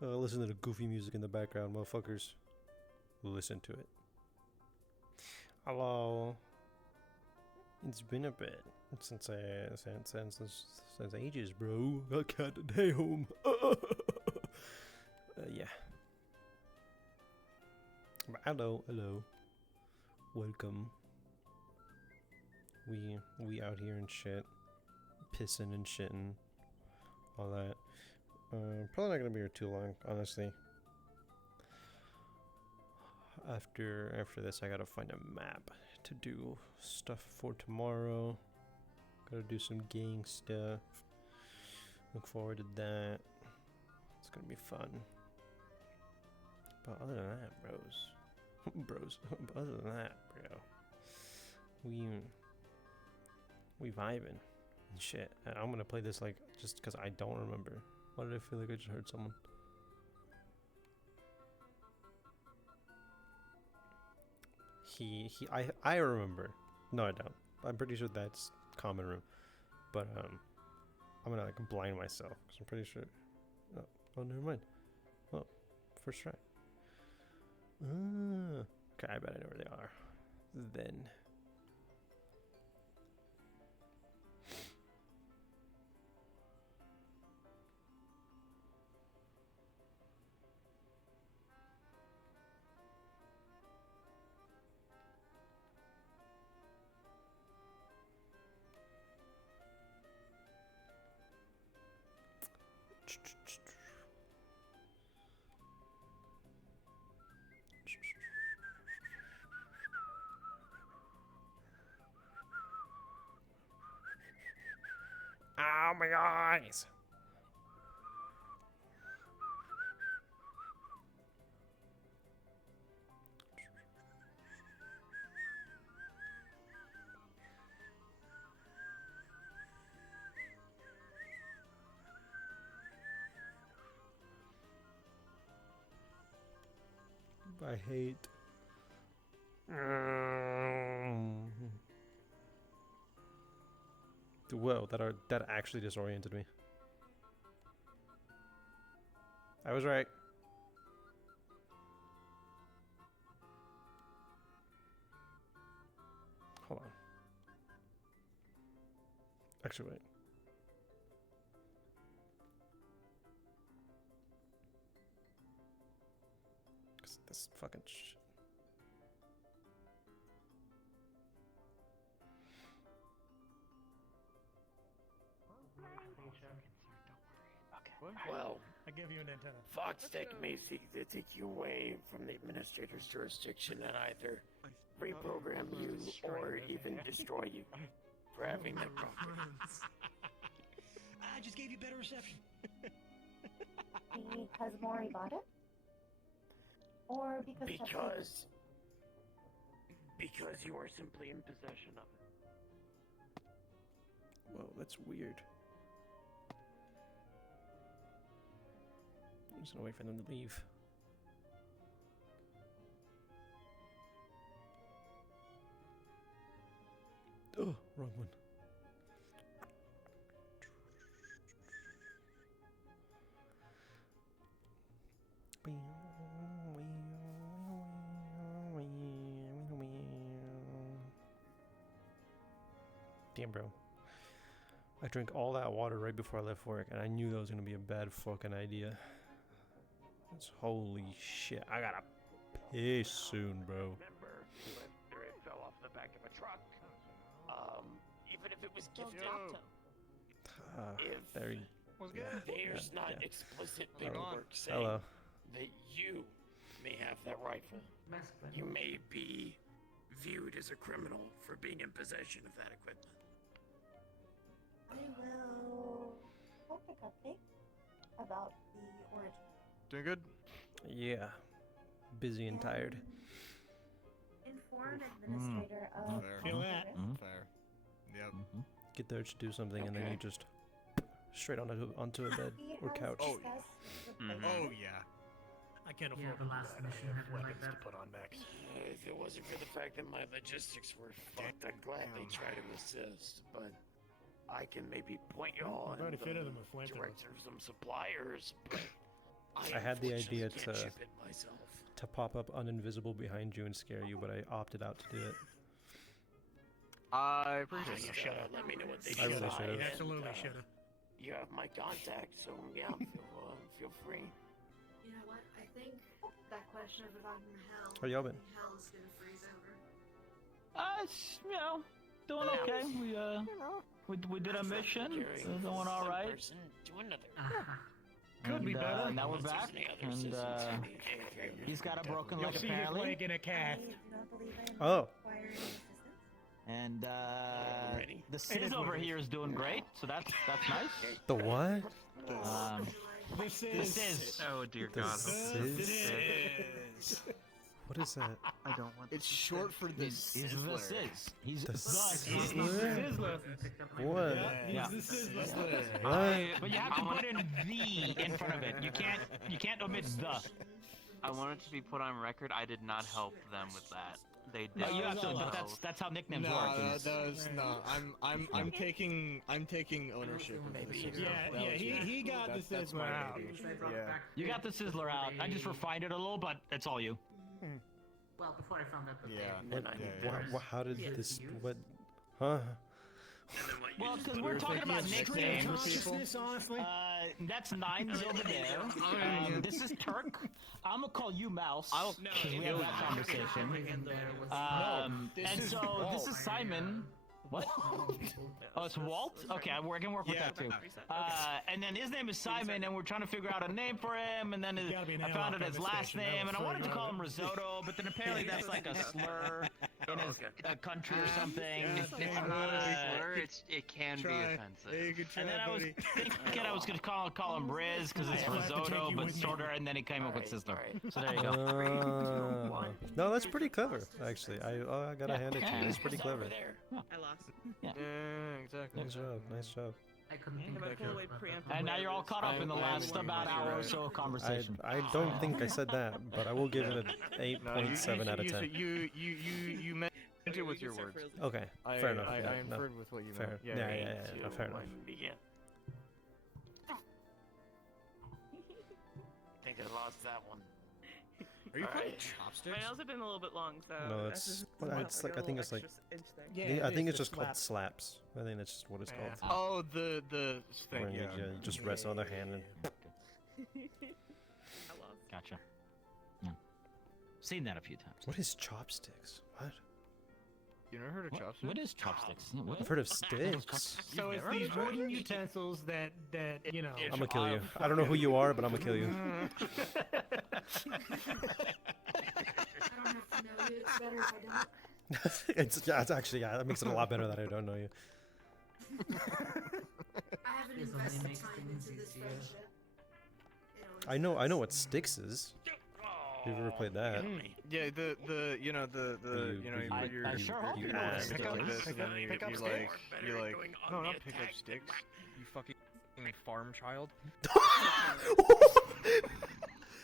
Listen to the goofy music in the background, motherfuckers. Listen to it. Hello. It's been a bit since Aegis, bro. I can't stay home. Yeah. Hello. Welcome. We out here and shit, pissing and shitting, all that. Probably not gonna be here too long, honestly. After this, I gotta find a map to do stuff for tomorrow. Gotta do some gang stuff. Look forward to that. It's gonna be fun. But other than that, bros. But other than that, bro, we vibing and shit. And I'm gonna play this like just because I don't remember. Why did I feel like I just heard someone? I remember. No, I don't. I'm pretty sure that's common room. But I'm gonna like blind myself because I'm pretty sure. Oh, never mind. Oh, first try. Okay, I bet I know where they are. Then. Ow, my eyes! I hate. Whoa, that actually disoriented me. I was right. Hold on. Actually, wait. This fucking shit. Well, I give you an antenna. Foxtech may seek to take you away from the administrator's jurisdiction and either reprogram you or even destroy you for having that property. I just gave you better reception. Because Maury bought it? Or because Because you are simply in possession of it. Whoa, that's weird. I'm just gonna wait for them to leave. Oh, wrong one. Damn, bro. I drank all that water right before I left work, and I knew that was gonna be a bad fucking idea. That's holy shit. I gotta piss soon, bro. Remember, whether it fell off the back of a truck, even if it was gifted, if there's not explicit paperwork saying that you may have that rifle, you may be viewed as a criminal for being in possession of that equipment. I will talk to Cupcake about the origin. Doing good? Yeah. Busy and tired. Inform administrator of Feel that? Fair. Yep. Get there to do something, and then you just straight onto a bed or couch. Oh, yeah. I can't afford the last mission had been like weapons to that. put on Max. If it wasn't for the fact that my logistics were fucked, I'm glad they tried to assist, but I can maybe point you all I've already in fitted them the with flamethrowers. direction of some suppliers, but I had the unfortunately idea can't to- ship it myself. To pop up uninvisible behind you and scare you, but I opted out to do it. I You appreciate that. should let me know what they I really decide, should've. and, Absolutely shoulda. You have my contact, so yeah, feel free. You know what? I think that question of forgotten hell. How y'all been? Hell is gonna freeze over. It's, you know, doing okay. We did a mission. It's doing all right. Person to another. Could be better. Now we're Unless there's back, any other and systems. he's got a broken You'll leg see his apparently. leg in a I cast. do not believe I am Oh. requiring assistance. And Alrighty. the Sis over here is doing great, so that's nice. The what? This The is. Sis. Oh dear The God. Sis? What is that? I don't want. It's short for the He's the Sizzler. Sis. He's The the Sizzler? Sizzler. What? Yeah. He's the Sizzler. What? But you have to put in the in front of it. You can't omit the. I wanted to be put on record. I did not help them with that. They did. Oh, you have to, no, but no. that's how nicknames No, work. that is- was no. I'm taking ownership of this. Yeah, he got the That's Sizzler my out. baby. Yeah. You got the Sizzler out. I just refined it a little, but it's all you. Well, before I found out that Yeah. What? Yeah. How did this? What? Huh? Well, because we're talking about thinking nicknames. Consciousness, honestly. That's Nine's over there. This is Turk. I'm gonna call you Mouse. Because we had that conversation. This And is so Walt. this is Simon. What? Oh, it's Walt? Okay, I can work with Yeah. that too. And then his name is Simon, and we're trying to figure out a name for him, and then Gotta be an I found analog it his on this last station, name, and I that'll wanted to throw you call out him of Risotto, but then apparently that's like a slur in his country or something. It's not a slur. It can be offensive. Hey, good try, And then I was buddy. thinking I was gonna call him Riz because it's I'll have to take risotto, you but with me. shorter, and then he came up with Sizzler. So there you Uh, go. no, that's pretty clever, actually. I gotta hand it to you. It's pretty clever. I lost. Yeah, exactly. Nice job. Nice job. I couldn't think Am I of full it. away preemptive? And now you're all caught up in the I'm last with you, about you're hour or right. so of conversation. I don't think I said that, but I will give it an No, 8.7 out of 10. You meant it with your words. Okay, fair enough. I yeah, no, inferred with what you fair. meant. Yeah, no, fair enough. Begin. Think I lost that one. Are you playing Alright. chopsticks? My nails have been a little bit long, so. No, that's it's- just- well, wow, it's I like- got I think a it's like- little extra inch there. Yeah, I think it it's is just the called slap. slaps. I think that's just what it's Yeah. called. Oh, the thing. Where Yeah. you just rest on their hand and. I lost. Gotcha. Yeah. Seen that a few times. What is chopsticks? What? You never heard of chopsticks? What is chopsticks? Yeah, what? I've heard of sticks. So it's these wooden utensils that you know. I'm gonna kill you. I don't know who you are, but I'm gonna kill you. I don't have to know you. It's better if I don't. it's actually that makes it a lot better that I don't know you. I haven't This only invested makes time things into this easier. friendship. I know what sticks is. You've ever played that? Yeah, the you know the You- you know you you- put your I sure hope you you know know the what stick pick like up- this, pick and up- then pick up you sticks. like you're like no, not pick up sticks. You fucking farm child.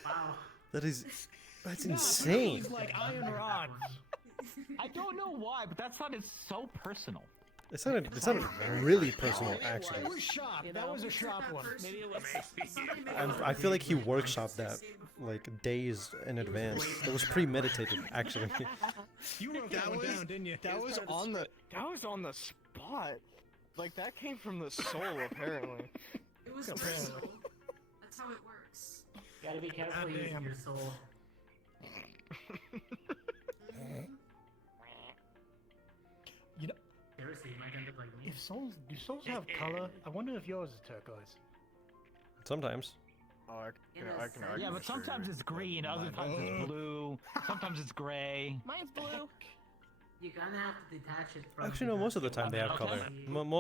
Wow. That's insane. It's like iron rods. I don't know why, but that sounded so personal. It sounded really personal, actually. It was shop. That was a shop one. Maybe it was. I feel like he workshopped that like days in advance. It was premeditated, actually. You wrote that one down, didn't you? That was on the spot. Like that came from the soul apparently. It was Apparently. personal. That's how it works. Gotta be careful using Goddamn. your soul. You know, Seriously, you might end up like me. if souls do souls have color? I wonder if yours is turquoise. Sometimes. Oh, I can Yeah, argue but for sure. sometimes it's green, other times it's blue, sometimes it's gray. Mine's blue. You're gonna have to detach it from. Actually, no. Most of the time they have Okay. color.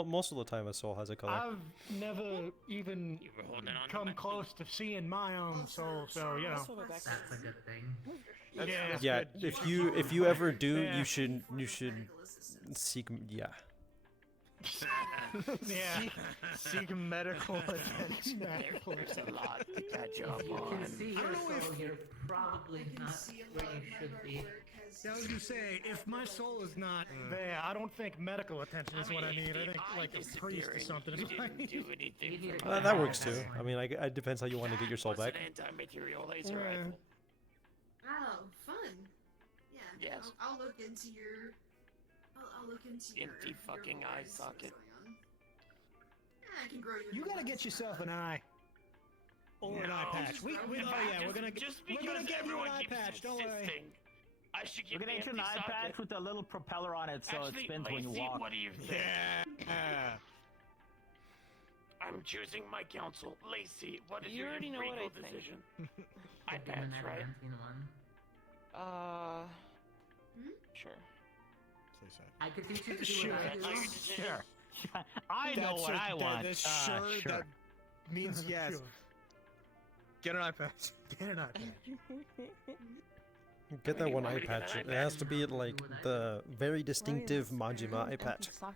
Most of the time a soul has a color. I've never even You were holding on to come my- close to seeing my own soul, so you know. That's a good thing. Yeah. Yeah, if you ever do, Yeah. you should seek. Yeah. Yeah. Seek medical attention. There's a lot to catch up If you on. can see your soul, you're probably not where you should be. Yeah, I was gonna say, if my soul is not there, I don't think medical attention is what I need. I think like a priest or something is what I need. That works too. I mean, it depends how you want to get your soul back. Anti-material laser rifle. Oh, fun. Yeah. Yes. I'll look into your. I'll look into your. Empty fucking eye socket. Yeah, I can grow you. You gotta get yourself an eye. Or an eye patch. We're gonna get you an eye patch. Don't worry. We're gonna get you an eye patch with a little propeller on it, so it spins when you walk. What do you think? Yeah. I'm choosing my counsel. Lacey, what is You your already know what regal I think. decision? I patch, right? Sure. I could teach you to do what I do. Sure. I know what I want. Sure. Sure. That means yes. Sure. Get an eye patch. Get an eye patch. Get that one eye patch. It has to be like the very distinctive Majima eye patch. I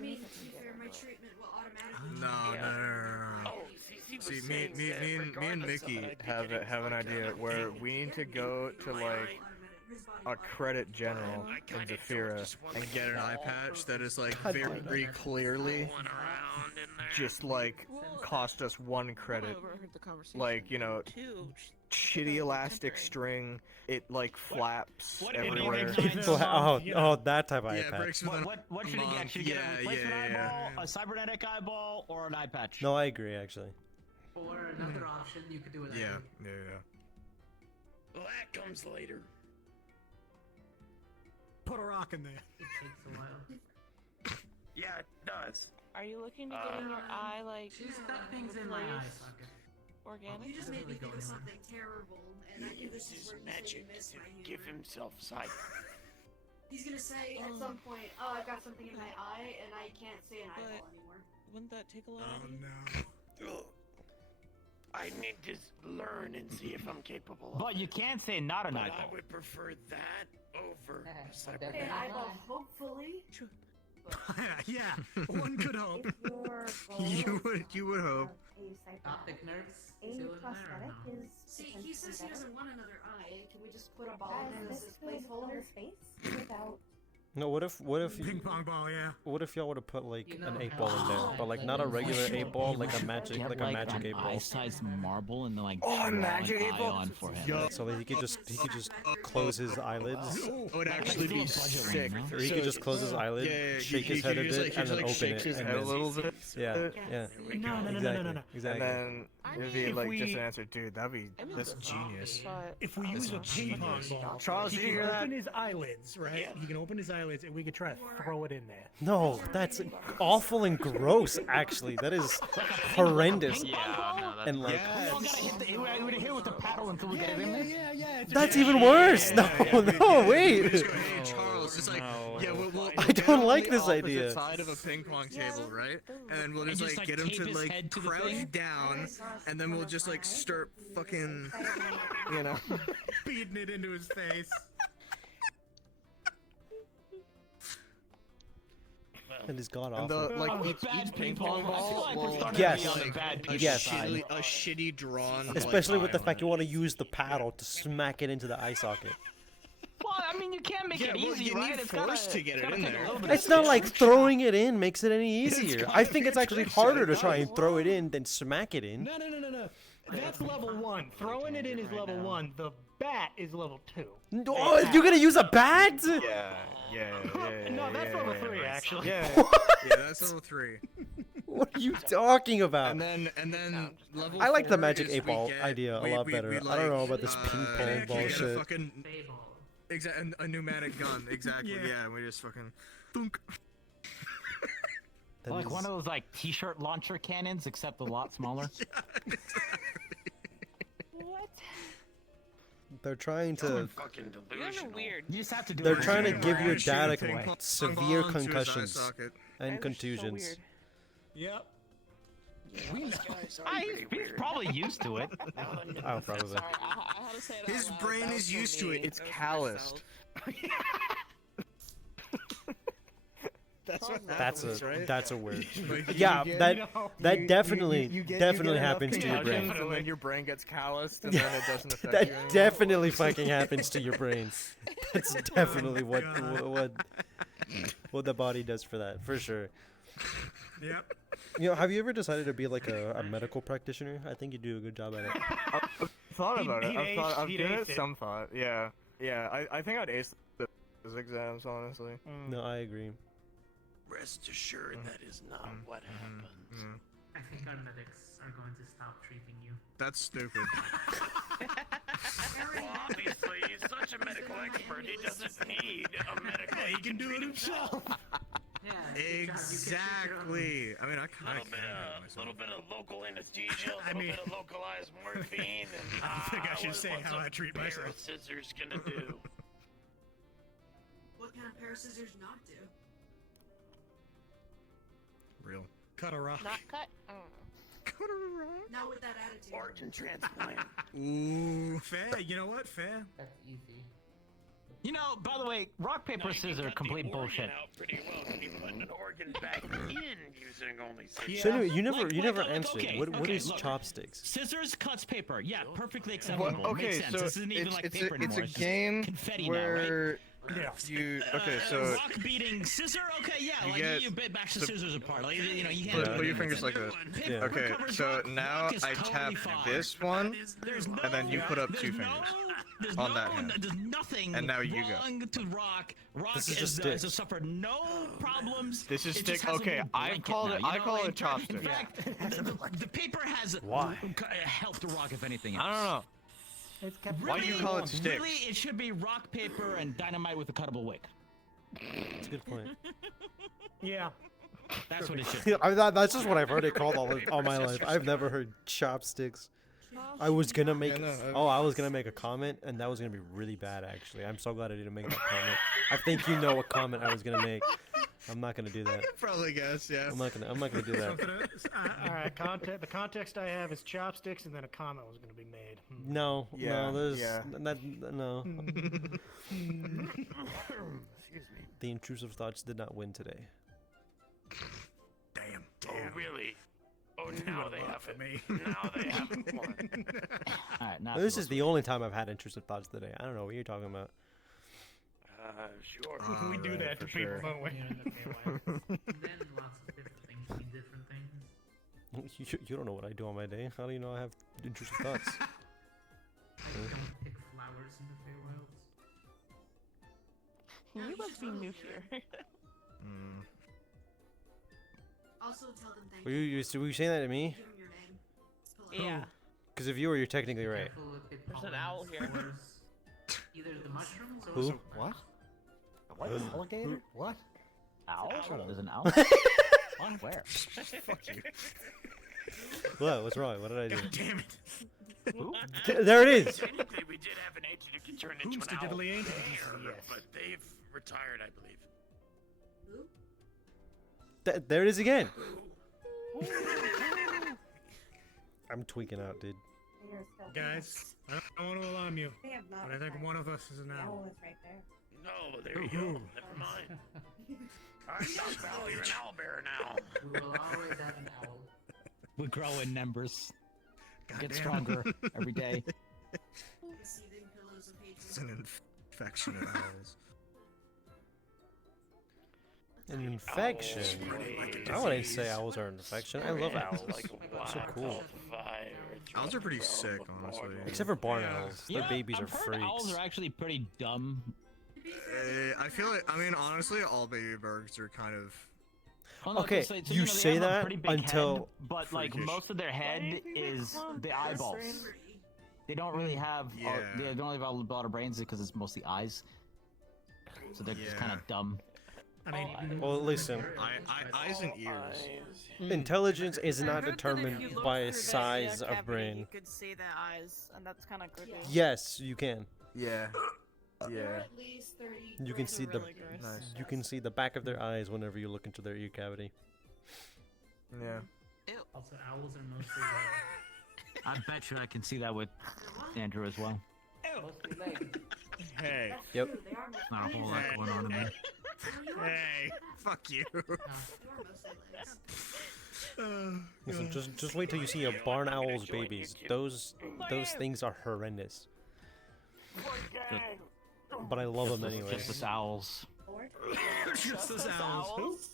mean, to be fair, my treatment will automatically. No. Oh, See, me and Mickey have an idea where we need to go to like a credit general in Zafira and get an eye patch that is like very clearly just like cost us 1 credit. Like, you know, shitty elastic string, it like flaps everywhere. Oh, that type of eye patch. What should it get? Should it get a replacement eyeball, a cybernetic eyeball, or an eye patch? No, I agree actually. Or another option, you could do it. Yeah. Well, that comes later. Put a rock in there. It takes a while. Yeah, it does. Are you looking to get in your eye like She's got things in my eye replaced socket. organic? You just made me think of something terrible, and I think this is where magic you miss to my give humor. himself sight. He's gonna say at some point, "Oh, I've got something in my eye, and I can't see an eyeball anymore." Wouldn't that take a lot out of you? no. I need to learn and see if I'm capable of But you can't say not an But I eyeball. would prefer that over a Say cybernetic. an eyeball, hopefully. Yeah, one could hope. You would hope. Optic nerves. Still in there or no? See, he says he doesn't want another eye. Can we just put a ball in as his placeholder? No, what if Ping pong ball, yeah. what if y'all would have put like You an know 8 ball in there, how but like I not a play regular Mario 8 ball, You like a should magic, get, like a magic an 8 ball. eye-sized marble and then like Oh, a draw magic an 8 eye ball? on for him. Yo. So that he could just close his eyelids, It would actually be sick. or he could just close his eyelids, shake his head a bit, and then open it, and a then little bit. yeah. No. Exactly. And then it'd be If like we- just an answer, dude. That's genius. But If we use a ping pong ball, Charles, he did you can hear open that? his eyelids, right? He can open his eyelids, and we could try to throw it in there. No, that's awful and gross. Actually, that is horrendous. Yeah, no, that's And like, We all gotta hit the, we would hit it with the paddle until we get it in there. Yeah. that's even worse. No, wait. Just go, hey, Charles, it's like, yeah, we'll I get don't on like the this opposite idea. side of a ping pong table, right? And then we'll just just, like like, get him tape to his like head to the crouch thing? down, and then we'll just like start fucking, you know. Beating it into his face. That is god And awful. the like Oh, each bad ping ping-pong. pong I feel ball like we're will starting to Yes. be on the like bad a people Yes. side. shitty drawn. Especially like, with the eye fact you on want to use the paddle to smack it into the eye socket. Well, I mean, you can't make Yeah, it well, easy, you right? need It's force gotta, to get it gotta in take a there. little bit It's of not like friction. throwing it in makes it any easier. gotta I think be it's actually friction, harder to it try does. and throw it in than smack it in. No. That's level 1. Throwing it in is level 1. The bat is level 2. Oh, you're gonna use a bat? Yeah. No, that's level 3 actually. Yeah, that's level 3. What are you talking about? And then level I like the 4 magic is 8 we ball get- idea a we- lot we- better. we I don't know like, about this ping pong we get a bullshit. fucking a pneumatic gun, exactly. Yeah. Yeah, and we just fucking thunk. That Like is- one of those like t-shirt launcher cannons, except a lot smaller. what? They're trying to. Fucking You guys are delusional. weird. You just have to do They're it. trying to right. give your Shoot dad a ping pong severe ball into his eye concussions socket. and That is so contusions. weird. Yep. These guys are pretty He's weird. probably used to it. Oh, probably. Sorry, I had to say it out His loud. brain That is was so used to it. mean. It's That was for calloused. myself. That's what That's happens, a right? that's a word. Like, Yeah, you that get- that you definitely get definitely enough happens to your brain. concussions, and then your brain gets calloused, and then it doesn't affect you That anymore. definitely fucking happens to your brain. That's definitely what the body does for that, for sure. Yep. You know, have you ever decided to be like a medical practitioner? I think you do a good job at it. I've thought about it. I've he'd given aced it it. some thought. Yeah. I think I'd ace those exams, honestly. No, I agree. Rest assured that is not what happens. I think our medics are going to stop treating you. That's stupid. Well, obviously, he's such a medical expert, he doesn't need a medical. He can do it himself. Yeah, good job. Exactly. I mean, I kind of Little bit of local anesthesia, a I little mean- bit of localized morphine, and I think I should what's say how a I treat pair myself. of scissors gonna do? What can a pair of scissors not do? real. Cut a rock. Not cut. Not with that attitude. Organ transplant. Ooh, fair. You know what? Fair. That's easy. You know, by the way, rock, paper, You can scissors, cut the complete organ bullshit. out pretty well if you put an organ back in using only scissors. So anyway, you never Like, answered. okay, What okay, is look. chopsticks? Scissors cuts paper. Yeah, perfectly Well, acceptable. okay, Makes sense. so This isn't even like it's paper a anymore. It's just game confetti now, right? where Yeah. you so rock beating scissor. Okay, yeah, You like get you bash the the- scissors apart. Like you know, you can't. put your fingers like this. Paper Yeah. Okay, covers so rock. now Rock is I totally tap fine. this one, There's no, and then you put up two there's fingers there's on that hand. There's nothing And now you go. wrong to rock. Rock This is has just sticks. suffered no problems. This is It just stick. has a Okay, little I blanket call now, it. you I know? call In it chopstick. fact, the paper has Why? helped the rock, if anything else. I don't know. It's kept Why do you call it sticks? Really, it should be rock, paper, and dynamite with a cuttable wick. That's a good point. Yeah. That's what it should be. That's just what I've heard it called all my life. I've never heard chopsticks. I was gonna make. Yeah, no, Oh, I was gonna make a comment, and that was gonna be really bad. Actually, I'm so glad I didn't make that comment. I think you know what comment I was gonna make. I'm not gonna do that. Probably guess. Yeah. I'm not gonna do that. All right. The context I have is chopsticks, and then a comment was going to be made. No, Yeah, no, there's yeah. no. Excuse me. The intrusive thoughts did not win today. Damn. Oh, really? Oh, now they have it. me. Now they have it won. All right, now This is the only time I've had intrusive thoughts today. I don't know what you're talking about. Sure. We do Alright, that to for people, sure. don't we? Then lots of different things mean different things. You don't know what I do on my day. How do you know I have intrusive thoughts? I don't pick flowers in the Feywilds. You must be new here. Also tell them thank Were you. you saying that to me? Give them your name. Spell it. Yeah. Because if you were, you're technically right. Careful if it There's an pollens owl here. spores. Either the mushrooms or Who? What? What? Alligator? What? Owl? There's an owl? On where? Fuck you. What? What's wrong? What did I do? God damn it. Who? There it is. Technically, we did have an agent who could turn into Whom's an the owl diddly ain't? there, Yes. but they've retired, I believe. Who? There it is again. I'm tweaking out, dude. Guys, I don't want to alarm you, They have not but I think retired. one of us is an The owl. owl is right there. No, there you go. Never mind. I'm not Val, you're an owl bear now. we will always have an owl. We grow in numbers. Get Goddamn. stronger every day. The seething pillows of hatred. It's an infection of owls. An infection. I wouldn't say owls are an infection. I love owls. So cool. Owls are pretty sick, honestly. Except for barn owls. You Their know, babies I've are heard freaks. owls are actually pretty dumb. I feel like, I mean, honestly, all baby birds are kind of. Oh, no, Okay, so you know, they say have a that pretty big until head, but like freakish. most of their head is the eyeballs. They don't really have. Yeah. They don't really have a lot of brains because it's mostly eyes. So they're just kind Yeah. of dumb. I mean, Well, listen. Eyes and ears. Intelligence is not I heard that if determined you look by through a the size ear of cavity, brain. You could see their eyes, and that's kind of creepy. Yes, you can. Yeah. There are Yeah. at least 30 You can see the Really gross. Nice. you can see the back of their eyes whenever you look into their ear cavity. Yeah. Also, owls are mostly like, I bet you I can see that with Andrew as well. mostly legs. Hey. Yep. True, they are Not a whole lot going on in there. Hey, fuck you. Listen, just wait till you see a barn owl's babies. Those things are horrendous. But I love them anyway. Just the owls. Just as owls.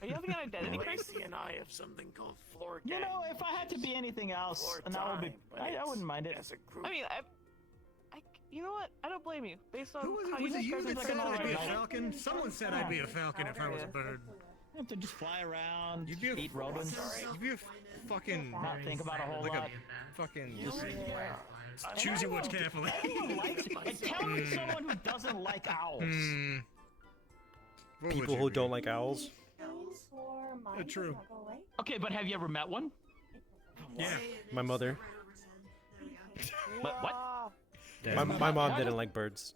Are you having an identity crisis? Lacey and I have something called floor You gang. know, if I had to be anything else, an owl would be. I wouldn't mind it. As a group. I mean, you know what? I don't blame you. Based on Who was how it? Was it guys you seem that like said an I'd be a alright- falcon? Someone said I'd be a falcon if I was a bird. You have to just fly around, You'd be a eat rodents, You'd be a fucking not think about a whole like lot. a fucking. Choose your words carefully. And tell me someone who doesn't like owls. What would People you who be? don't like owls. True. Okay, but have you ever met one? Yeah. My mother. What? My mom didn't like birds.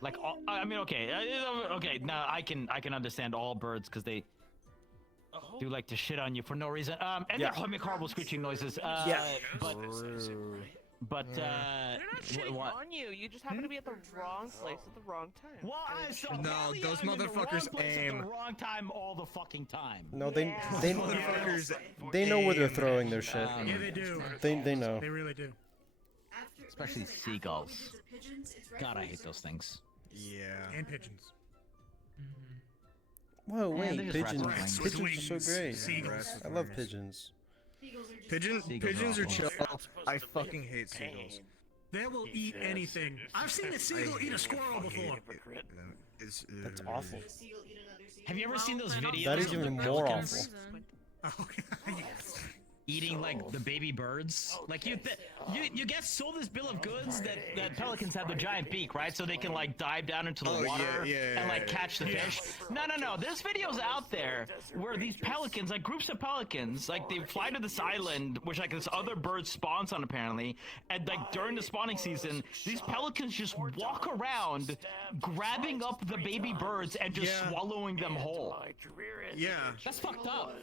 Like, I mean, okay, okay. Now I can understand all birds because they do like to shit on you for no reason. And Yeah. they make horrible screeching noises. Yeah. But They're not shitting what? on you. You just happen to be at the wrong place at the wrong time. Well, No, apparently those I'm in the wrong motherfuckers place at aim. the wrong time all the fucking time. No, they Motherfuckers. they know where they're throwing their shit. Yeah, they do. They know. They really do. Especially seagulls. God, I hate those things. Yeah. And pigeons. Whoa, they're wait, just pigeons. rats with Pigeons are so great. Seagulls. I love pigeons. Pigeons are chill. Supposed I to fucking believe hate pain. seagulls. They will eat anything. I've seen a seagull eat a squirrel before. Hypocrite. It's, That's awful. Have you ever seen those videos? That is of even the more pelicans awful. Oh, yes. eating like the baby birds? Like you get sold this bill of goods that pelicans have the giant beak, right? So they can like dive down into the water and like catch the fish. No. There's videos out there where these pelicans, like groups of pelicans, like they fly to this island, which like this other bird spawns on apparently, and like during the spawning season, these pelicans just walk around, grabbing up the baby birds and just swallowing them whole. Yeah. That's fucked up.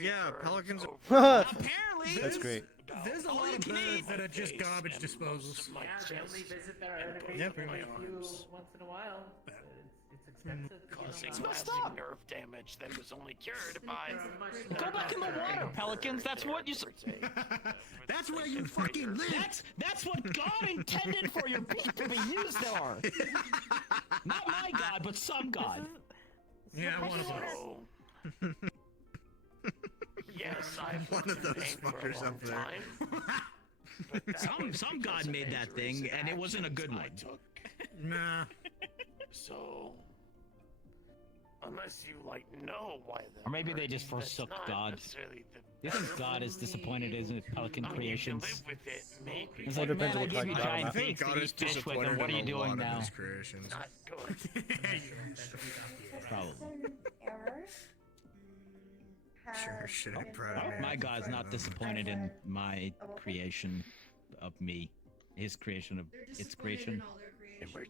Yeah, pelicans. Apparently, That's great. There's a lot of birds that are just garbage disposals. Yeah, they only visit their area Yeah, pretty much. once in a while. It's expensive. Causing messed lasting up. nerve damage that was only cured by. go back in the water, pelicans. That's what you. That's where you fucking live. That's what God intended for your beak to be used for. Not my God, but some God. Yeah, one of those. Yes, I've One of those pain for a fuckers long up there. time. But that was Some because God of made that dangerous thing, and it wasn't a good actions one. I took. Nah. So, unless you like know why that Or maybe they hurt, just that's forsook not God. necessarily the You think God is disappointed in his pelican I mean, creations? You can live with it, maybe. It's Well, like, it depends man, I what gave kind you of God. giant I think beaks to God is eat fish with disappointed them. What are you in a doing lot now? of his creations. Not good. Probably. Sure, shit, I'm proud of me. My God's not disappointed in my creation of me. His creation of its creation.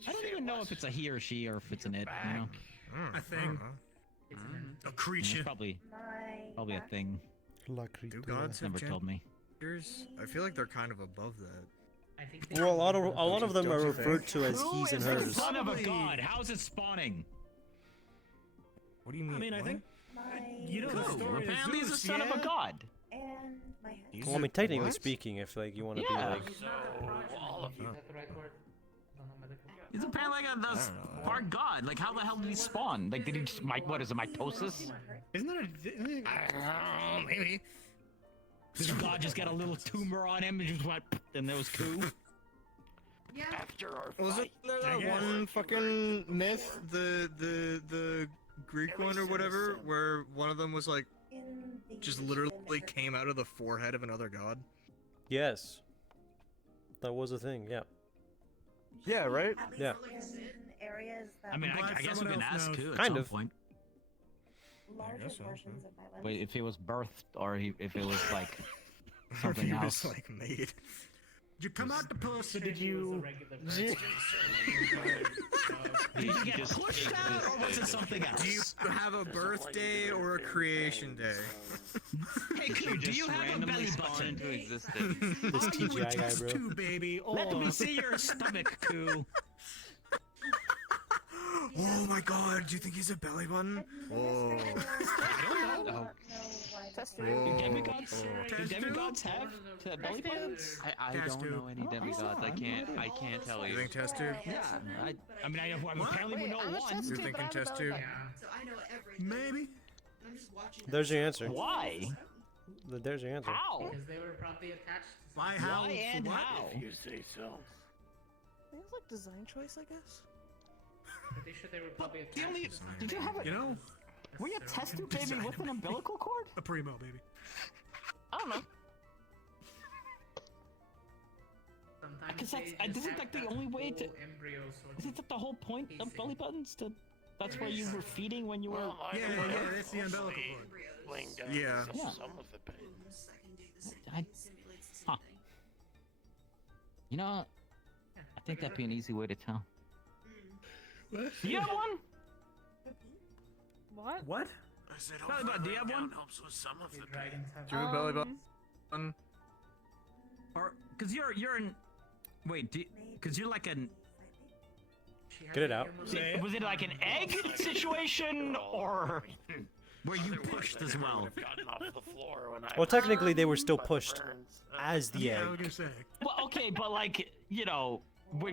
I don't even know if it's a he or she or if it's an it, you know? A thing. A It's creature. probably a thing. La Do criatura. gods have Never told me. genders? I feel like they're kind of above that. I think Well, a lot of them are Don't you think? referred to as he's and Who is the hers. son of a God? How is it spawning? What do you mean? I mean, I what? think you know the Who? story of Apparently he's the Zeus, son of a yeah? god. These Well, I are- mean, technically what? speaking, if like you want to Yeah. be like, So, all of you. Is that the right word? On the medical. He's apparently like a part god. Like, how the hell did he spawn? Like, did he just, what is it, mitosis? Isn't that a... maybe. Did God just get a little tumor on him and just went, and there was coup? Yeah. After our Wasn't fight, there that guess. one fucking myth, the Greek one or whatever, where one of them was like, just literally came out of the forehead of another god? yes, that was a thing. Yeah. Yeah, right? Yeah. I mean, I'm glad I guess we've someone been else asked knows. to at Kind some of. point. guess so, Wait, if he was birthed or if it was like Or something he else. was like made. Did you come out the puss or did He was a you... regular Did you get pushed out or was it something else? Do you have a birthday or a creation day? Hey, Q, do you have a belly button? into existence. This Are you TGI guy, test bro. tube, baby? Let or- me see your stomach, Q. Oh my god, do you think he's a belly button? Whoa. I don't know. Do demigods have belly buttons? I don't know any demigods. I can't tell you. You think test tube? Yeah, I mean, apparently we know one. You're thinking test tube? So I know everything. Maybe. I'm just watching. There's your answer. Why? There's your answer. How? Because they were probably attached. Why, how, Why and for what? how? If you say so. I think it's like design choice, I guess. Pretty sure they were probably attached. The only, to something. did you have a? You know, Were you a test tube baby with an umbilical cord? a primo, baby. I don't know. Sometimes Because they that's, just isn't have that the that only way to? whole embryo sort of Isn't that the whole point of casing. belly buttons? That's where you were feeding when you were. Well, I Yeah, don't know. yeah, that's the umbilical cord. Laying down Yeah. Yeah. some of the pain. Huh. You know, I think that'd be an easy way to tell. What? Do you have one? What? What? I said, Belly button, do you have laying down one? helps with some of The the pain. dragons have. Do you have a belly button? Or because you're in. Wait, because you're like an. She had Get it a out. human- Was it like an egg situation or were you pushed as well? Gotten off the floor when I Well, technically, they were still but pushed burns. as the Yeah, I was egg. gonna say. Well, okay, but like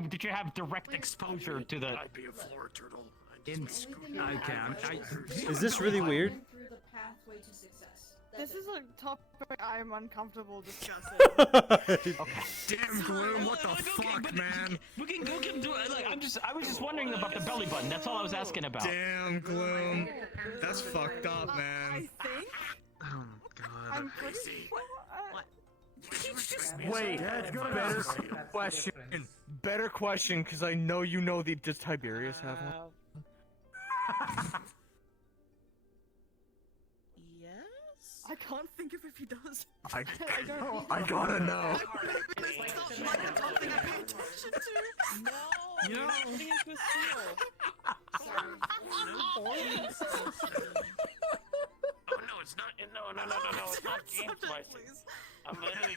did you have direct exposure to the? I'd be a floor turtle. I'd In, just be okay, Is this really weird? Through the pathway to success. This is a topic I'm uncomfortable discussing. Damn, Gloom, what the fuck, man? We can do it. Like, I was just wondering about the belly button. That's all I was asking about. Damn, Gloom. That's fucked up, I man. think Oh my god. I'm pretty sure. Wait, Yeah, it's gonna better be. question. Better question, because I know you know the. Does Tiberius have one? Yes. I can't think of if he does. I don't. I gotta know. It's not like something I pay attention to. No. You know- Putting into a seal. Oh no, it's not. No, it's not game splicing. I'm literally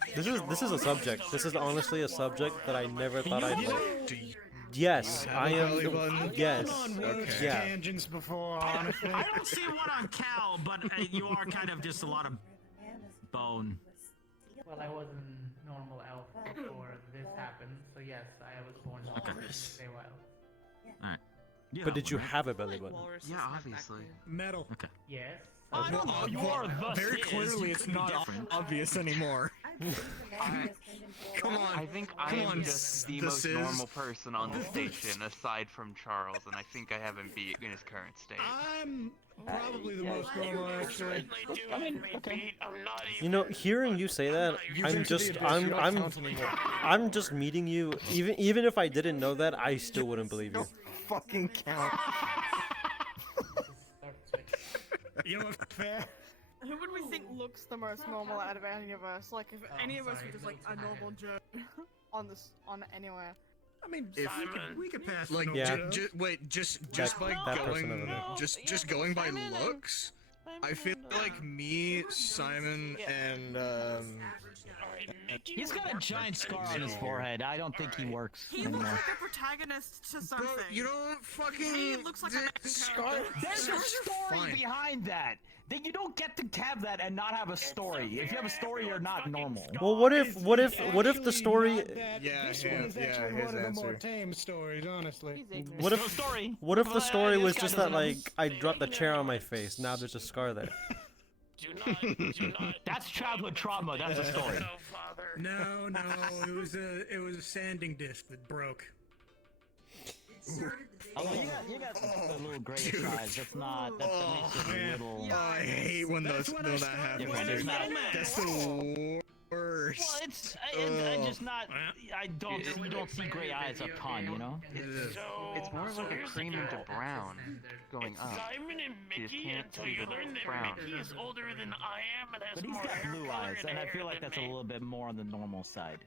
This is a subject. This is honestly a subject that I never thought I'd like. Do you Yes, have I a am. belly button? Yes. On road Yeah. tangents before, honestly. I don't see one on Cal, but you are kind of just a lot of bone. Well, I was a normal elf before this happened, so yes, I was born in the Feywild. All right. But did you have a belly button? Yeah, obviously. Metal. Yes. You are the Very clearly, it's not obvious anymore. Come on. I think I Come am on, just the the most Sis. normal person on the station, aside from Charles, and I think I have him beat in his current state. I'm probably the most normal, actually. I mean, okay. I'm not even. You know, hearing you say that, I'm just meeting you. Even if I didn't know that, I still wouldn't believe you. Fucking count. You know what's fair? Who would we think looks the most normal out of any of us? Like, if any of us were just like a normal Joe on anywhere. I mean, If- we could pass. Like, for Yeah. Joe. wait, just That- by that person going, over there. just going by looks, I feel like me, Simon, and He's got a giant scar on his forehead. I don't think he works He looks anymore. like a protagonist to something. bro, you don't fucking. He looks like a main scar. character. There's a story Fine. behind that. That you don't get to have that and not have a story. If you have a story, you're not normal. Well, what if the story? Yeah, This yeah, one is yeah, actually his one of the more answer. tame stories, honestly. He's ignorant. What There's if no story? What if the Well, story this was guy just doesn't that have- like I dropped the chair on my face? Now there's a scar there. Do not. That's childhood trauma. That's a story. No, father. No, it was a sanding disc that broke. Oh, you got a little grayish eyes. That's not. That makes it a man. little. Oh, I hate when That's those when when I that started happens. with dude. Spider-Man. That's the worst. Well, it's just not. I don't. You don't see gray eyes a ton, you know. It's more like a cream into brown going up. Simon and You just Mickey can't until see you the learn that brown. Mickey is older than I am and has But he's more got hair blue color eyes, and I feel like hair that's a than me. little bit more on the normal side.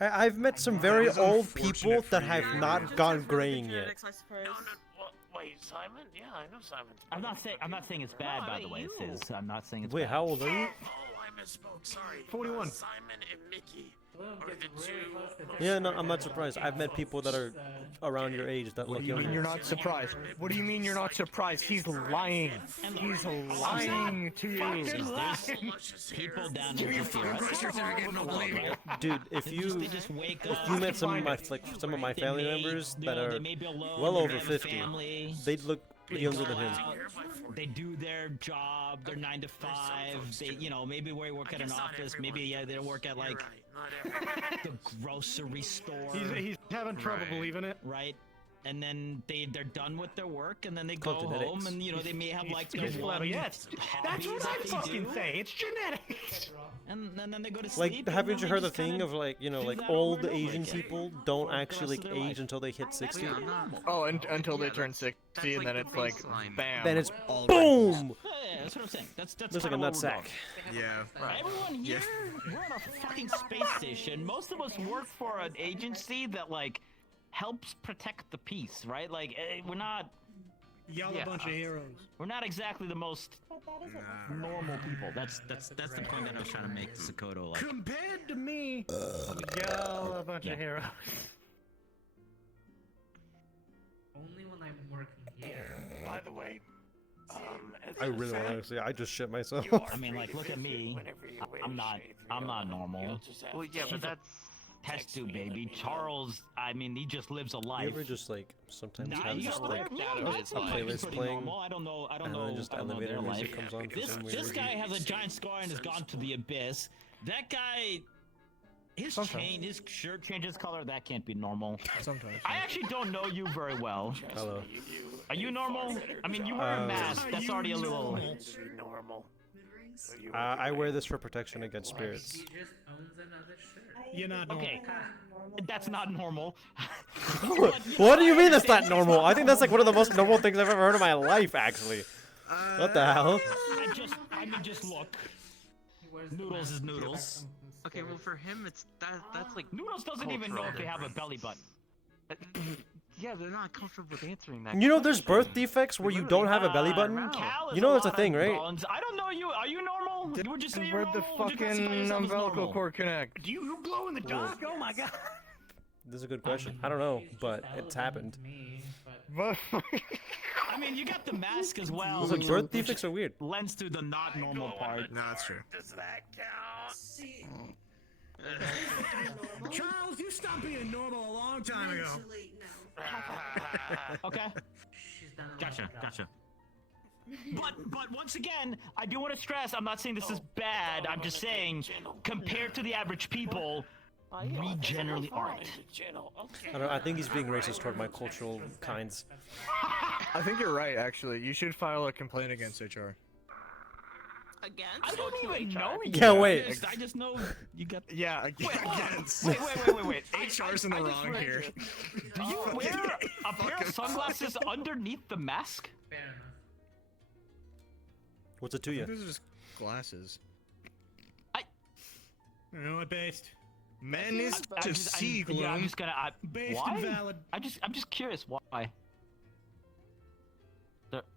I've met some very is old unfortunate people for that have you. not gone graying yet. Genetics, I suppose. No, well, wait, Simon? Yeah, I know Simon. I'm not saying it's bad, by the way. Sis. I'm not saying it's Wait, bad. how old are you? Oh, I misspoke. Sorry. 41. Simon and Mickey are the two. Yeah, no, I'm not surprised. I've met people that are around your age that What look do you younger. mean you're not surprised? What do you mean you're not surprised? He's lying. He's lying to you. People down in right? Dude, if you met some of my family members that are well over 50, they'd look younger than him. They do their job. They're 9 to 5. They, maybe we work at an office. Maybe they work at like the grocery store. He's having trouble believing it. Right. And then they're done with their work, and then they go home, and they may have like their one that's what I fucking say. It's genetics. And then they go to Like, sleep. haven't you heard the thing of like, like old Asian people don't actually like age until they hit 60? Oh, until they turn 60, and then it's like, bam. Then it's boom. Yeah, that's what I'm saying. That's Looks like a nutsack. Yeah. Everyone here, we're on a fucking space station. Most of us work for an agency that like helps protect the peace, right? Like we're not. Y'all a bunch of heroes. We're not exactly the most normal people. That's the point that I was trying to make to Sakoto. Like compared to me, y'all a bunch of heroes. Only when I'm working here. By the way, I really want to say I just shit myself. I mean, like, look at me. I'm not normal. Well, yeah, but that's test tube, baby. Charles, I mean, he just lives a life. You ever just like sometimes have just just like a playlist playing, I don't know. and then just elevator music comes on for some weird This reason? guy has a giant scar and has gone to the abyss. That guy, his shirt changes color. That can't be normal. Sometimes. I actually don't know you very well. Hello. Are you normal? I mean, you wear a mask. That's already a little. normal. I wear this for protection against spirits. He just owns another shirt. You're not normal. Okay, that's not normal. What do you mean that's not normal? I think that's like one of the most normal things I've ever heard in my life, actually. What the hell? I mean, just look. Noodles is noodles. okay. Well, for him, that's like Noodles doesn't even know if they have a belly button. Yeah, they're not comfortable with answering that. You know, there's birth defects where you don't have a belly button. You know that's a thing, right? I don't know you. Are you normal? Would you say you're Where'd the normal? Would you classify fucking yourself as umbilical normal? cord connect? Do you glow in the dark? Oh my god. This is a good question. I don't know, but it's happened. I mean, you got the mask as well. Like, birth defects are weird. Lends to the not normal part. No, that's true. Does that count? See, Charles, you stopped being normal a long time ago. mentally, no. Okay. Gotcha. But once again, I do want to stress, I'm not saying this is bad. I'm just saying, compared to the average people, we generally aren't. I think he's being racist toward my cultural kinds. I think you're right, actually. You should file a complaint against HR. Again? I don't even know you. Yeah, wait. I just know you got. Yeah, against. Wait. HR's in the wrong here. Do you wear a pair of sunglasses underneath the mask? Fair enough. What's it to you? These are just glasses. You know what, based? Men is to see gloom. Yeah, I'm just gonna. Based why? and valid. I'm just curious why.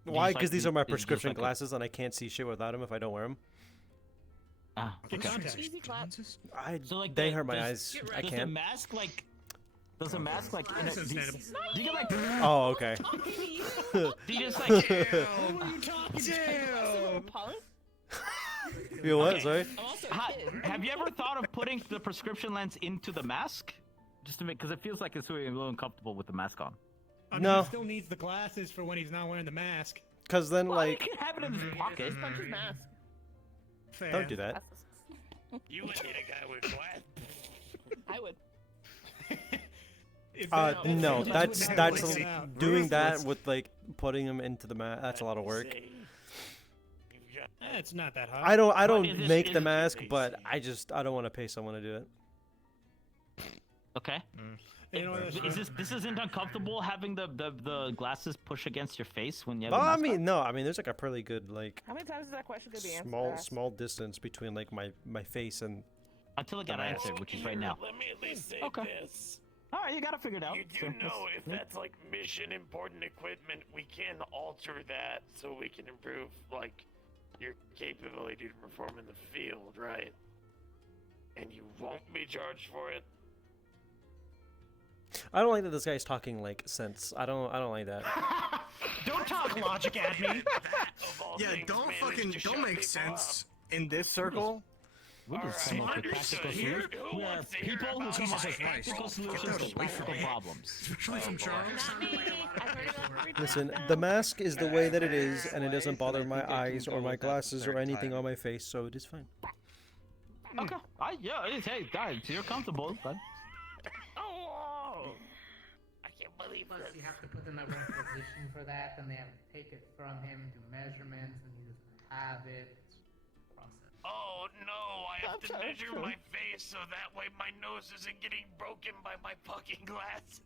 Why? Because these are my prescription glasses, and I can't see shit without them if I don't wear them. Get contacts. Easy clap. So like, they hurt my eyes. I Does can't. the mask like? Does a mask like? That's do understandable. you get like? Oh, okay. Do you just like? Who are you talking to? You what? Okay. Sorry. Have you ever thought of putting the prescription lens into the mask? Just to make, because it feels like it's really a little uncomfortable with the mask on. I mean, No. he still needs the glasses for when he's not wearing the mask. Because then, Well, like, you can have it in his pocket. Punch his mask. Fair. don't do that. You would need a guy with glasses. I would. If No, that's that's what out. doing that with like putting them into the mask. That's a lot of work. It's not that hard. I Is don't this- make is the it- mask, but I don't want to pay someone to do it. Okay. You know what, This isn't uncomfortable having the glasses push against your face when you have Oh, the I mask mean, on? no, I mean, there's like a pretty good like How many times is that question gonna be answered? small distance between like my face and. Until it got answered, which is right now. Let me at least say Okay. this. All right, you gotta figure it out. You do know if that's like mission important equipment, we can alter that so we can improve like your capability to perform in the field, right? And you won't be charged for it. I don't like that this guy's talking like sense. I don't like that. Don't talk logic at me. Yeah, don't make sense in this circle. We just come up with practical solutions. We are people who come up with practical solutions to practical problems. Especially from Charles. Listen, the mask is the way that it is, and it doesn't bother my eyes or my glasses or anything on my face, so it is fine. Okay. Hey, guys, you're comfortable, but. Oh, I can't believe Plus, this. you have to put in the right position for that, and they have to take it from him, do measurements, and he doesn't have it. Oh no, I have to measure my face so that way my nose isn't getting broken by my fucking glasses.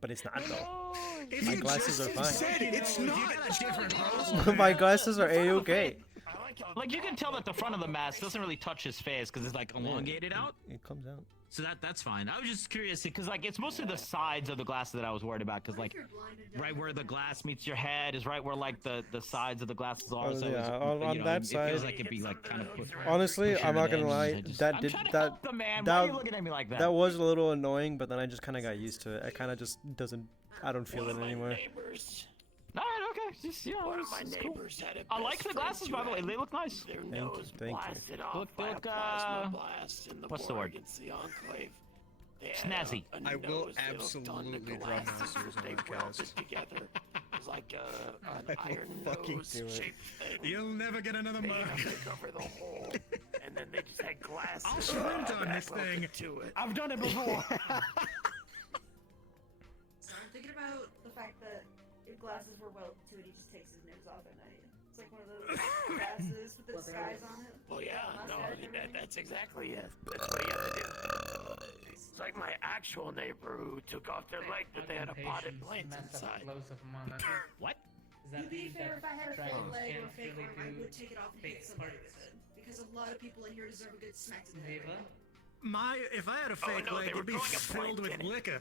But it's not though. If My you glasses just are fine. said it's not. My glasses are a-okay. Like you can tell that the front of the mask doesn't really touch his face because it's like elongated out. It comes out. So that's fine. I was just curious because like it's mostly the sides of the glasses that I was worried about because like right where the glass meets your head is right where like the sides of the glasses are. Oh, so yeah, it's, on you know, that it side. feels like it'd be like kind of Honestly, I'm not gonna lie. I'm trying to help the man. Why are you looking at me like that? That was a little annoying, but then I just kind of got used to it. I kind of just doesn't. I don't feel it anymore. All right, okay. Just, you know, One of my it's cool. neighbors had a I like best the glasses, friend by the who way. had They look nice. Their Thank nose you. blasted off Look, by a look, plasma blast in the what's the war word? against the Enclave. They Snazzy. had a I will nose that looked on the absolutely draw glasses masters that on they the welded cast. together. It was like an I will iron fucking nose do it. shaped thing. You'll never get another They mug. had to cover the hole, and then they just had glasses. I'll sprint on this welded thing. to it. I've done it before. So I'm thinking about the fact that if glasses were welded to it, he just takes his nose off at night. It's like one of those glasses with the disguise on it. Well, yeah, no, that's exactly it. That's what you have to do. It's like my actual neighbor who took off their leg, but they had a potted plant inside. What? To be fair, if I had a fake leg or a fake arm, I would take it off and hit somebody with it. Because a lot of people in here deserve a good smack to the head. If I had a fake no, leg, they were it'd be growing a filled with plant in it. liquor.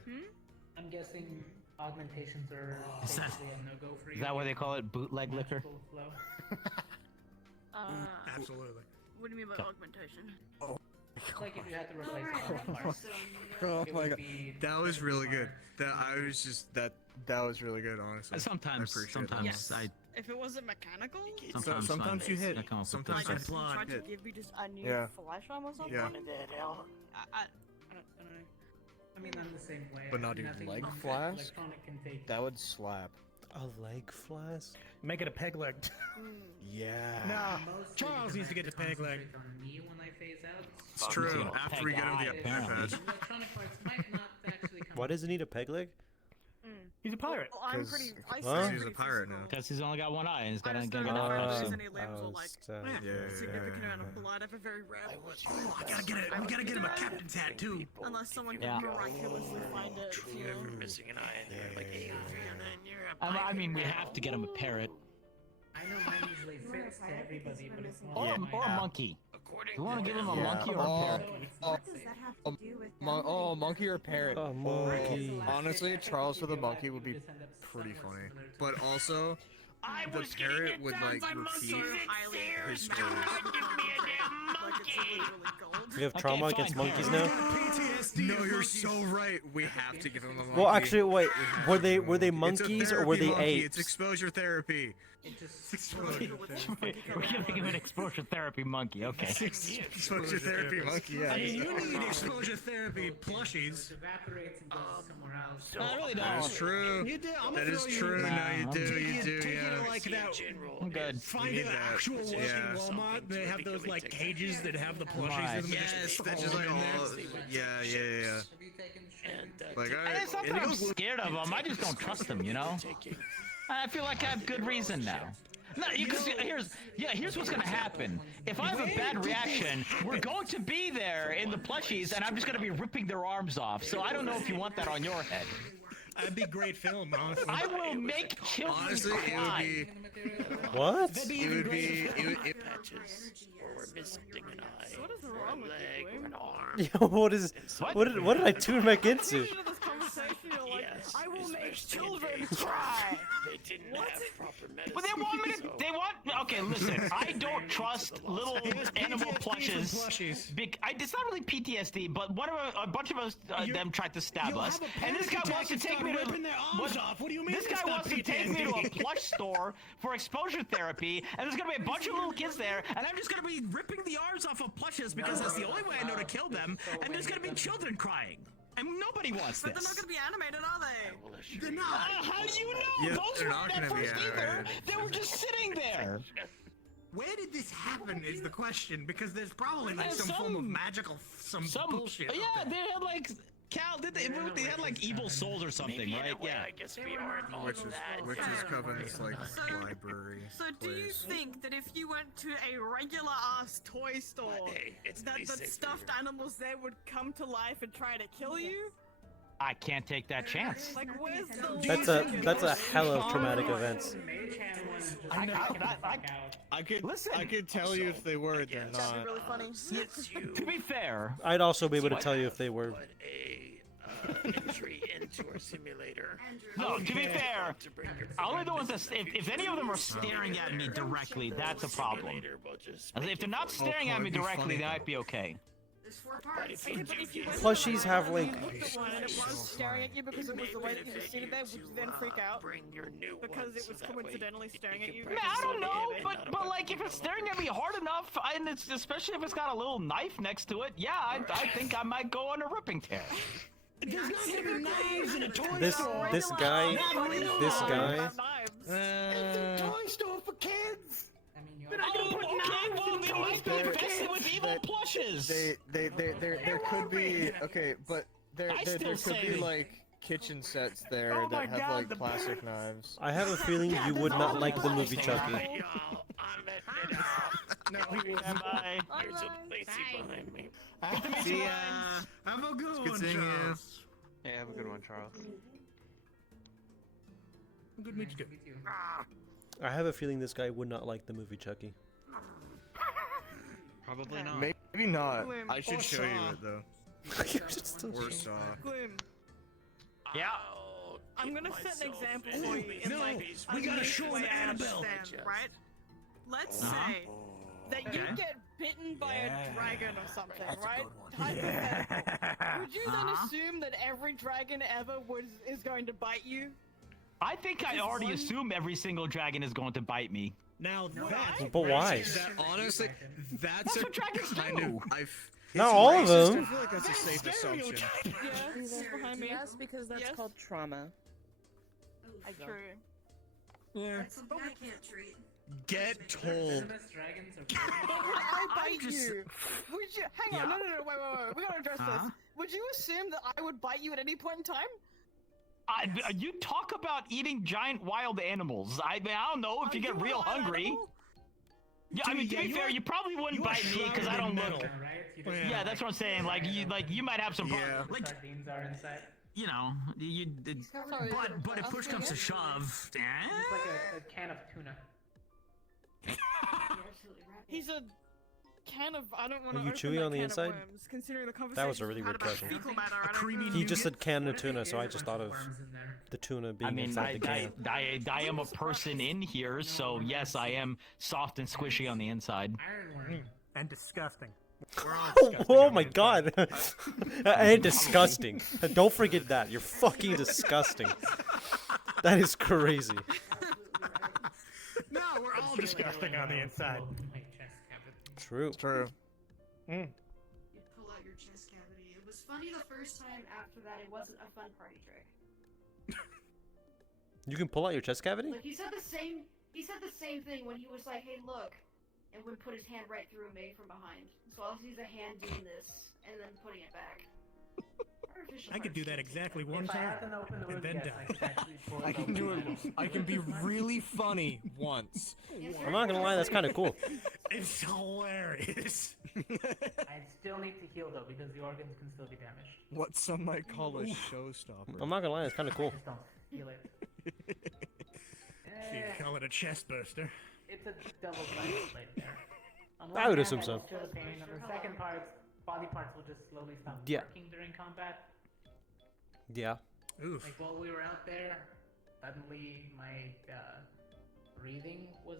I'm guessing augmentations are Is that- basically a no-go for you. Is that what they call it? Bootleg liquor? Magical flow. Absolutely. What do you mean by augmentation? It's like if you had to replace all parts. Oh It my would god, be that was really good. That was really good, honestly. Sometimes, I appreciate sometimes Yes. I If it wasn't mechanical, Sometimes you hit. I come up with Sometimes this I stuff. plot. tried to hit. give me just a new Yeah. flash almost something. Yeah. One in that hell. I don't know. I mean, I'm the same way. But not I even think leg electronic flask? can take That would slap. A leg flask? Make it a peg leg. Yeah. Nah, Mostly Charles needs to get the because I peg leg. concentrate on me when I phase out. It's true. Fucking After we get him the peg eye, iPad. Electronic parts might not actually come. Why does it need a peg leg? He's a pirate. Well, I'm 'Cause- pretty. I Huh? seem He's a pretty pirate physical. now. Because he's only got one eye and he's got I to just get don't an know if eye. there's So. any limbs or like significant amount of blood. I have a very rare one. Oh, we gotta get him a captain tattoo. Unless someone Yeah. can miraculously find it. You know? Missing an eye, and they're like, hey, you're a I mean, we pirate have now. to get him a parrot I know mine usually fits to everybody, but it's not. or, mine. or a monkey. According You want to to give him a them, monkey or a parrot? What does that have to do with monkey or parrot? A monkey. Honestly, Charles for the monkey would be pretty funny. But also, I the was getting parrot it would down like by repeat monkeys highly his and stories. Give me a damn Like it's monkey. literally gold. We have trauma fine, against parrot. monkeys now? PTSD. No, you're so right. We have to give him a monkey. Well, actually, wait. We have Were to they give him a were they monkey. monkeys It's a or were they therapy monkey. It's apes? exposure therapy. It just We're giving him an exposure therapy monkey. Okay. Exposure therapy monkey. Yeah. I mean, you need exposure therapy plushies. evaporates and goes somewhere else. No, I really That is don't. true. You do. I'm That gonna is throw you- true. Nah, No, you I'm do. You Take do. it Yeah. like that. I'm good. Find need an that. actual working Yeah. Walmart. They have those like cages that have the plushies Right. in them. Yes, that's just like all. Yeah. Have you taken Like, And alright. it's not that I'm scared of him. I just don't trust him. You know. I feel like I have good reason now. No, because here's what's gonna happen. If I have a bad reaction, we're going to be there in the plushies, and I'm just gonna be ripping their arms off. So I don't know if you want that on your head. That'd be great film, honestly. I will make children Honestly, it would cry. be. What? That'd be It even would be. great. Patches, or we're missing an eye, What is or wrong a with leg, you, or an arm. Yo, what did I tune back into? Into this conversation, you're like, Yes, I will make especially in children days cry. They didn't have proper medicine. But they want me to. so- They want. Okay, okay, listen. I don't trust little animal plushes. It's not really PTSD, but a bunch of us them tried to stab us, and this guy wants to take me to. What do you mean? This guy wants to take me to a plush store for exposure therapy, and there's gonna be a bunch of little kids there, and I'm just gonna be ripping the arms off of plushes because that's the only way I know to kill them, and there's gonna be children crying. And nobody wants this. But they're not gonna be animated, are they? They're not. How do you know? Yeah, Those they're weren't not at gonna be first either. animated. They were just sitting there. Where did this happen is the question, because there's probably like some form of magical some bullshit. Yeah, they had like Cal. They had like evil souls or something, right? Yeah. I guess we aren't all Which is Covenant's like library. So do you place. think that if you went to a regular ass toy store, that stuffed animals there would come to life and try to kill you? I can't take that chance. Like, where's the That's a hell of traumatic events. I could tell you if they were. They're That'd not. be really funny. To be fair, I'd also be able to tell you if they were. Entry into our simulator. no. To be fair, only the ones that if any of them are staring at me directly, that's a problem. If they're not staring at me directly, they might be okay. There's 4 parts. Plushies have like. And it was staring at you because it was the way that you just seated there, would you then freak out? Because it was coincidentally staring at you? Man, I don't know, but like if it's staring at me hard enough, and it's especially if it's got a little knife next to it, yeah, I think I might go on a ripping tear. There's not gonna be knives in a toy This store. guy. It's a toy store for kids. Okay, well, they might be infested with evil plushes. There could be but there could be like kitchen sets there that have like plastic knives. I have a feeling you would not like the movie Chucky. No, Bye. there's a Lacey behind me. See ya. Have a good one, Charles. Yeah, have a good one, Charles. Good to meet you too. I have a feeling this guy would not like the movie Chucky. Probably not. Maybe not. Glim. I should Or show Saw. you it though. Or Saw. Glim, Yeah. I'm gonna set an example for you in No, like we gotta a show way him I Annabelle. understand, right? Let's say that you get bitten by a dragon or something, right? Hypothetical. Would you then assume that every dragon ever is going to bite you? I think I already assume every single dragon is going to bite me. Now that. But why? Honestly, that's what dragons kind do. of. Not all of them. I feel like that's a safe assumption. Yeah, that's behind me. Yes, because that's called trauma. True. Yeah. That's something I can't treat. Get told. Would I bite you? Would you? Hang on, no, wait. We gotta address this. Would you assume that I would bite you at any point in time? You talk about eating giant wild animals. I don't know if you get real hungry. Yeah, I mean, to be fair, you probably wouldn't bite me because I don't look. Yeah, that's what I'm saying. Like you might have some. Yeah. Like, you know, but if push comes to shove, He's like a can of tuna. He's a can of. I don't want Are to. you chewy on the inside? Worms, considering the That was a conversation really we've had good about question. fecal matter, I don't know. He just said can of tuna, so I just thought of the tuna being I mean, inside the can. I am a person in here, so yes, I am soft and squishy on the inside. And disgusting. Oh my god. And disgusting. Don't forget that. You're fucking disgusting. That is crazy. No, we're all disgusting on the inside. True. True. You pull out your chest cavity. It was funny the first time. After that, it wasn't a fun party trick. You can pull out your chest cavity? Like he said the same thing when he was like, "Hey, look," and would put his hand right through me from behind. So I'll use a hand doing this and then putting it back. I could do that exactly one If I time haven't opened the and movie then yet, I could die. actually pull I can do it. I can be really funny once. I'm not gonna lie, that's kind of cool. It's hilarious. I still need to heal though because the organs can still be damaged. What some might call a showstopper. I'm not gonna lie, it's kind of cool. Just don't feel it. You can call it a chest burster. It's a double-sided blade there. On I one would hand, assume it's so. still a pain. On the second part, body parts will just slowly stop Yeah. working during combat. Yeah. Oof. Like while we were out there, suddenly my breathing was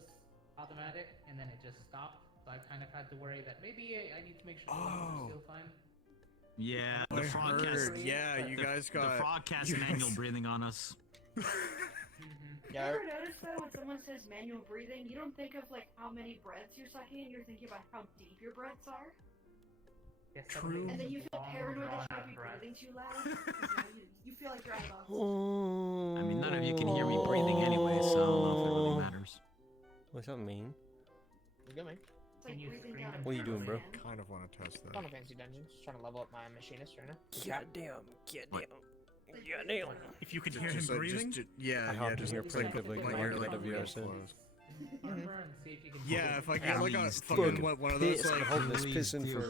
automatic, and then it just stopped. So I kind of had to worry that maybe I need to make sure the lungs are still fine. Yeah, the Frogcast. Yeah, you guys got the Frogcast manual breathing on us. You ever notice though when someone says manual breathing, you don't think of like how many breaths you're sucking, you're thinking about how deep your breaths are? Yes, True. And then you feel paranoid that you might be breathing too loud. You feel like you're out of I mean, none of you can hear me breathing anyway, so I don't know if it really matters. What's that mean? You got me. What are you doing, bro? Kind of want to test that. On a fancy dungeon, just trying to level up my machinist right now. Goddamn. If you could hear him breathing? Just here click preemptively like your your like like videos in. Yeah, if I get like a fucking one of those like holding this pissing for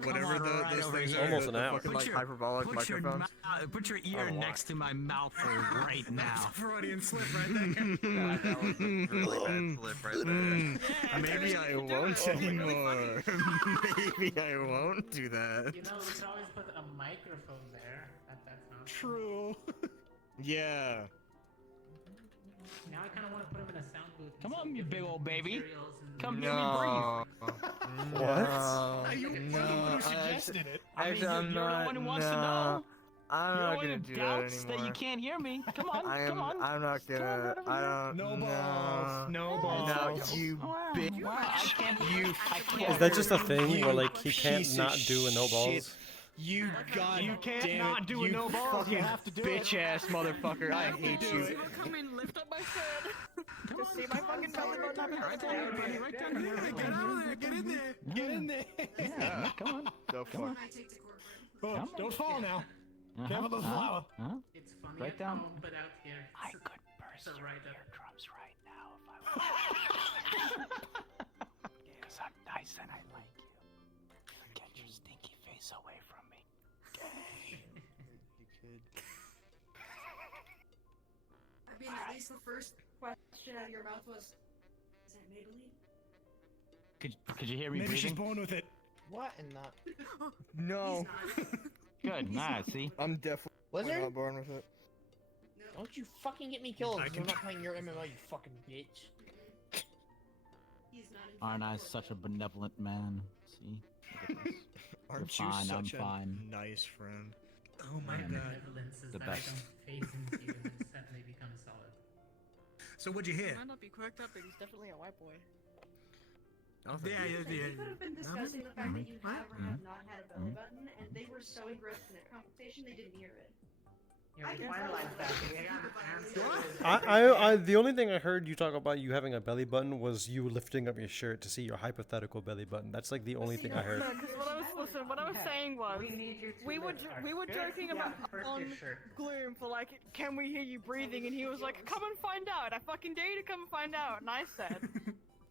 whatever those things are, almost an hour. fucking like hyperbolic microphones. Put your ear next to my mouth right now. Freudian slip right there. That was a really bad slip right there. Maybe I won't anymore. Maybe I won't do that. You know, we could always put a microphone there. That's not true. Yeah. Now I kind of want to put him in a sound booth. Come on, you big old baby. Come No. hear me breathe. Are you the one who suggested it? I mean, Actually, you're the one who wants to know. I'm You're not the one gonna who do that doubts anymore. that you can't hear me. Come on, come on. I'm not gonna. I don't. No balls. No balls. No, you bitch. Wow, I can't. I can't. Is that just a thing where like he can't piece of not do a no balls? shit. You You can't damn not it, do a you no balls, you fucking have to do it. bitch ass motherfucker. I hate you. Come in, lift up my shirt. To see my fucking belly button. Right down here, buddy. Right down here. Get out of there. Get in there. Get in there. Yeah, come on. The fuck. Oh, don't fall now. Careful the flower. It's funny Right at down. home, but out here. I could burst your right up. eardrums right now if I wanted. Because I'm nice and I like you. Get your stinky face away from me. I mean, at least the first question out of your mouth was, is that Maybelline? Could you hear me Maybe breathing? she's born with it. What in the? No. Good, nice. See. I'm definitely Lizard? not born with it. Don't you fucking get me killed. I I'm can not playing your MMO, you fucking bitch. He's not in Aren't I such a benevolent man? See? Look at this. Aren't You're you fine, I'm such a fine. nice friend? Oh my god. Evidence is The that best. I don't phase into you and then suddenly become solid. So what'd you hear? Might not be quirked up, but he's definitely a white boy. Yeah. We could have been discussing the fact that you have or have not had a belly button, and they were so engrossed in their conversation they didn't hear it. Yeah, I we can finalized that. tell. We got an answer. I the only thing I heard you talk about you having a belly button was you lifting up your shirt to see your hypothetical belly button. That's like the only thing I heard. No, because what I was saying was, we were joking about on Gloom for like, can we hear you breathing? And he was like, come and find out. I fucking dare you to come and find out. And I said,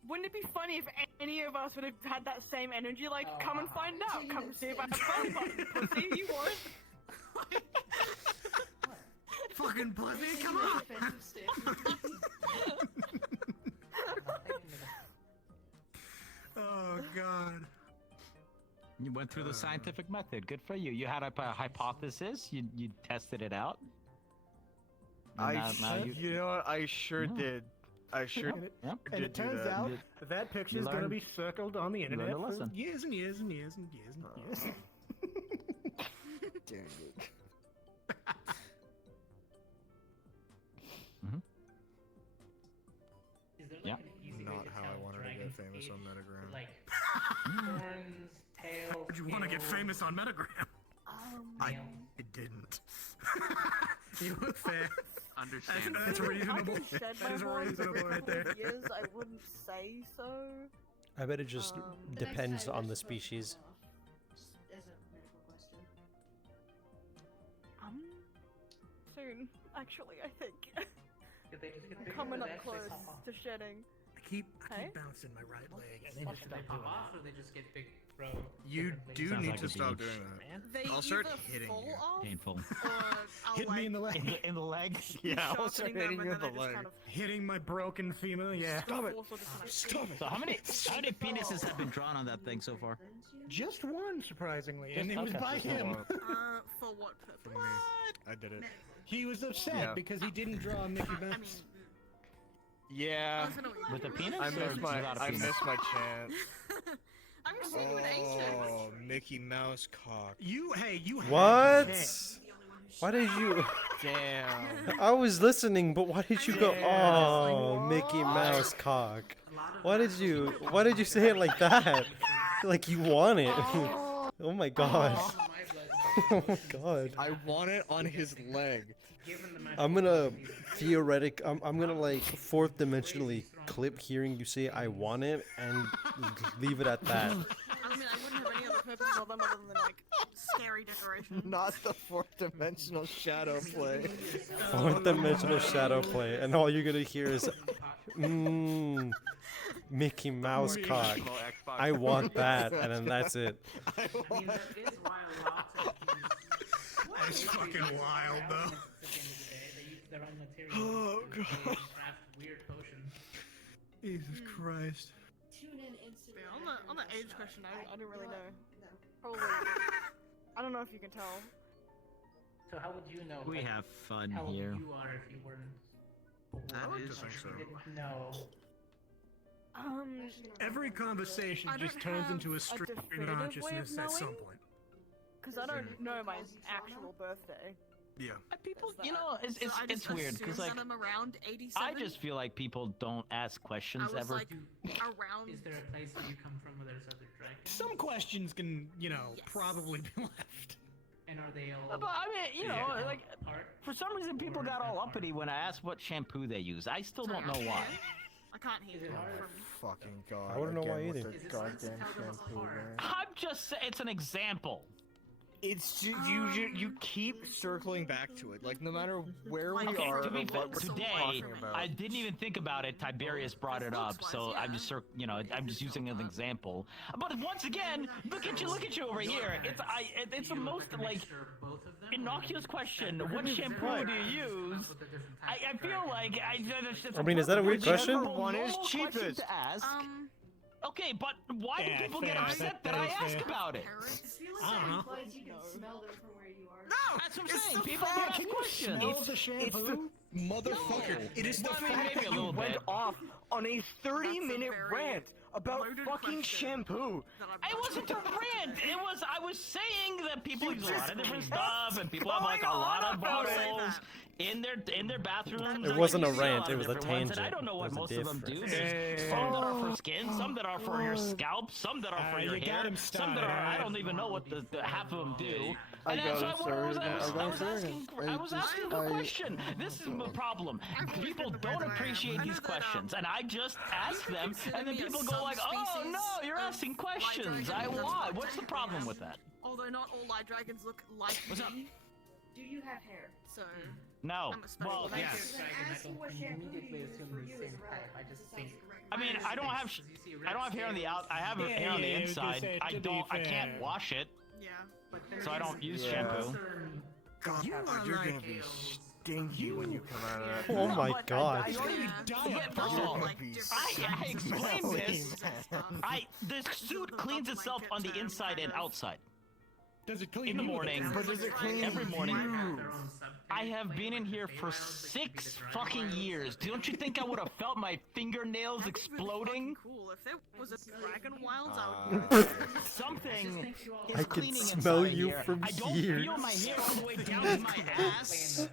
wouldn't it be funny if any of us would have had that same energy? Like, come and find out. Come see if I have a belly button. Pussy, you would. Fucking pussy, come on! Oh god. You went through the scientific method. Good for you. You had a hypothesis. You tested it out. And You know what? I sure did. I sure did. Yep. And it do turns that. out that picture is You going to learned- be circled on the internet learned a for lesson. years and years and years and years and years. Dang it. Is there Yeah. like an easy way Not to how I tell wanted to get Dragon's famous age? on Metagram. Like, horns, tail, Would you want to get scales, famous on Metagram? I didn't. You look fair. Understand. That's I reasonable. just shed That my is horns reasonable every right couple there. of years. I wouldn't say so. I bet it just The next depends time on you're the supposed to species. come off. Just as a medical question. Soon, actually, I think. Did they just get I'm bigger coming or up they actually close pop off? to shedding. I keep Hey? bouncing my right leg and they Did just they stop pop doing off that. or they just get big throw? You different do places? Sounds need like to a stop beach. doing that. They I'll start either hitting fall you. off Painful. or I'll Hit like me in the leg. In the leg. Yeah, I'll start sharpening them hitting and you in then the I just leg. kind of Hitting my broken femur, yeah. Stop it! force will just kind of Stop it! So how many penises have been drawn on that thing so far? Just one, surprisingly, and Just- it was okay. by Just him. one. for what purpose? For me. I did it. He was upset Yeah. because he didn't draw Mickey Mouse. Yeah. With a penis? I or missed my without a I penis? missed my chance. I'm just saying with Aegis. Oh, Mickey Mouse cock. You had What? a chance. Why did you? Damn. I was listening, but why did you go? Oh, Mickey Mouse cock. Why did you say it like that? Like you want it? Oh my god. Oh my god. I want it on his leg. I'm gonna I'm gonna like fourth dimensionally clip hearing you say I want it and leave it at that. I mean, I wouldn't have any other purpose for them other than like scary decoration. Not the fourth dimensional shadow play. Fourth dimensional shadow play, and all you're gonna hear is, Mickey Mouse cock. I want that, and then that's it. That's fucking wild, though. Oh god. Weird potions. Jesus Christ. Yeah, on the age question, I don't really know. Probably. I don't know if you can tell. So how would you know? We like, have fun how old here. you are if you weren't? That is You didn't know. Every conversation I just don't turns have into a a stream of definitive way of consciousness at some knowing. point. Because I don't know my actual birthday. Yeah. People, That's you know, that. it's So I just weird because assume like that I'm around 87. I just feel like people don't ask questions I was ever. like around. Is there a place that you come from where there's other dragons? Some questions can, probably be left. And are they all? But I mean, you know, like apart? for some reason people got all uppity when I asked what shampoo they use. I still don't know why. I can't hear you. Fucking god. I wouldn't know why again either. with the goddamn shampoo, man. I'm just saying, it's an example. It's you keep circling back to it. Like no matter where we Okay, are to or be fair, what we're today talking about. I didn't even think about it. Tiberius brought it up, so I'm just I'm just using it as an example. But once again, look at you over here. It's the most like innocuous question. What shampoo do you use? I feel like I mean, is that a weird question? Whichever one is Normal cheapest question to ask. Okay, but why do people get upset that I ask about it? I don't know. You can smell them from where you are. No, That's what I'm it's saying. the People fact- get questions. It's the motherfucker. It is the Well, I mean, fact maybe that a you little went bit. off on a 30-minute very rant about loaded fucking question. shampoo. It wasn't a rant. I was saying that people You use a lot of just different kept stuff, and people have like a going lot on of about it. bottles in their bathrooms. It and, wasn't like, a you see rant, lot it of was a different ones, and I tangent. don't know what It was most a of them do. difference. There's some that are for skin, some that are for your scalp, some that are for your you got hair, him some that are I don't even know what the half of them do. And that's why I was asking the question. This is the problem. People don't appreciate these questions, and I just ask them, and then people go like, "Oh no, you're asking questions. I want. What's the problem with that?" Although not all light dragons look like What's up? me, Do you have hair? so No. I'm a special Well, type. yeah. Then ask you what shampoo you Immediately use assume for the you same is type. relevant. I just This think. sounds great. I mean, I don't have hair on the out. I have Yeah, hair on the yeah, I was gonna inside. say, I to be don't. I fair. can't wash it, Yeah. so I don't use Yeah. shampoo. God, You are you're like gonna be stinky when you come out of that. Oh my but god. I already Yeah. First of all, Like be different I explained this. smelly, The suit cleans itself on the inside and outside. Does it clean In the you? morning, But does it clean every morning. you? I have been in here for 6 fucking years. Don't you think I would have felt my fingernails That'd be really exploding? fucking cool. If there was a dragon wilds, I Ah. would. Something is I can cleaning smell inside you here. from I don't here. feel my hair all the way down to my ass.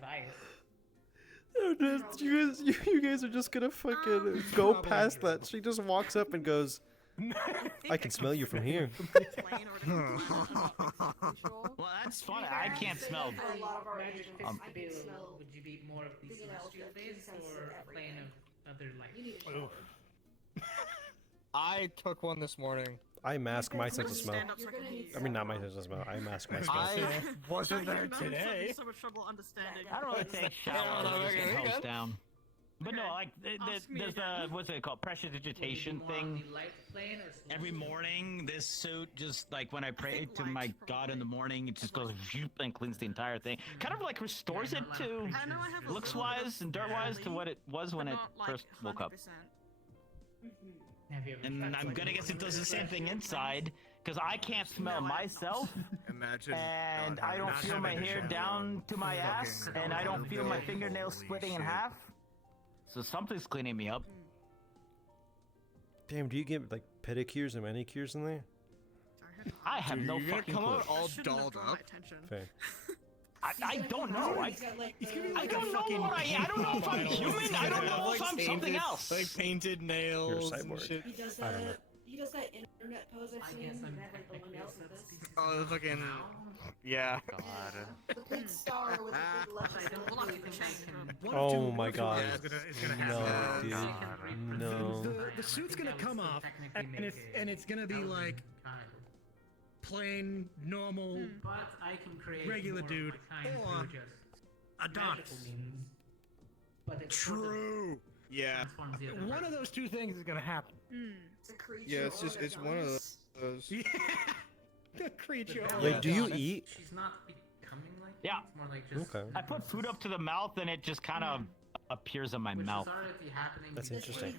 You guys are just gonna fucking go past that. She just walks up and goes, I can smell you from here. Plain or different visual. Well, that's fun. I can't smell. For a lot of our Magic agents, fist Um, I to be can a smell little, would you be more of the being an celestial elf, base sense or a everything. plane of other light? You need a shower. I took one this morning. I mask my sense of smell. Stand up so I can hear you. I mean, not my sense of smell. I mask my smell. I wasn't there I'm having today. so much trouble understanding. I don't really take showers. I just get hosed down. But no, like there's a what's it called, prestidigitation thing. Every morning, this suit just like when I pray to my God in the morning, it just goes zoop and cleans the entire thing. Kind of like restores it to I know I have a looks little bit wise and dirt wise to what it was when but it not, like, first woke up. 100%. And I'm gonna guess it does the same thing inside because I can't smell myself. Imagine. And I don't feel my hair down to my ass, and I don't feel my fingernails splitting in half. So something's cleaning me up. Damn, do you get like pedicures and manicures in there? I have no fucking come clue. out all dolled up. Fair. I don't know. I don't know what I don't know if I'm human. I don't know if I'm something else. Like painted nails and cyborg. shit. He does I don't know. he does that internet pose I've seen. And that, like, the one else with this. Oh, the fucking. Yeah. The big star with the big left. Oh my god. Yeah, it's gonna No, happen. dude. No. The suit's gonna come off, and it's gonna be like plain, normal, But I can create regular more dude, of my kind or through just Adonis. magical means. But it's True. Yeah. transforms the other One of those two things is gonna happen. It's a creature. Yeah, it's just it's one of those. Yeah. The creature. Wait, do you Adonis. eat? She's not becoming like Yeah. It's more like just Okay. I put food up to the mouth and it just kind of appears in my which mouth. is already happening. That's because interesting.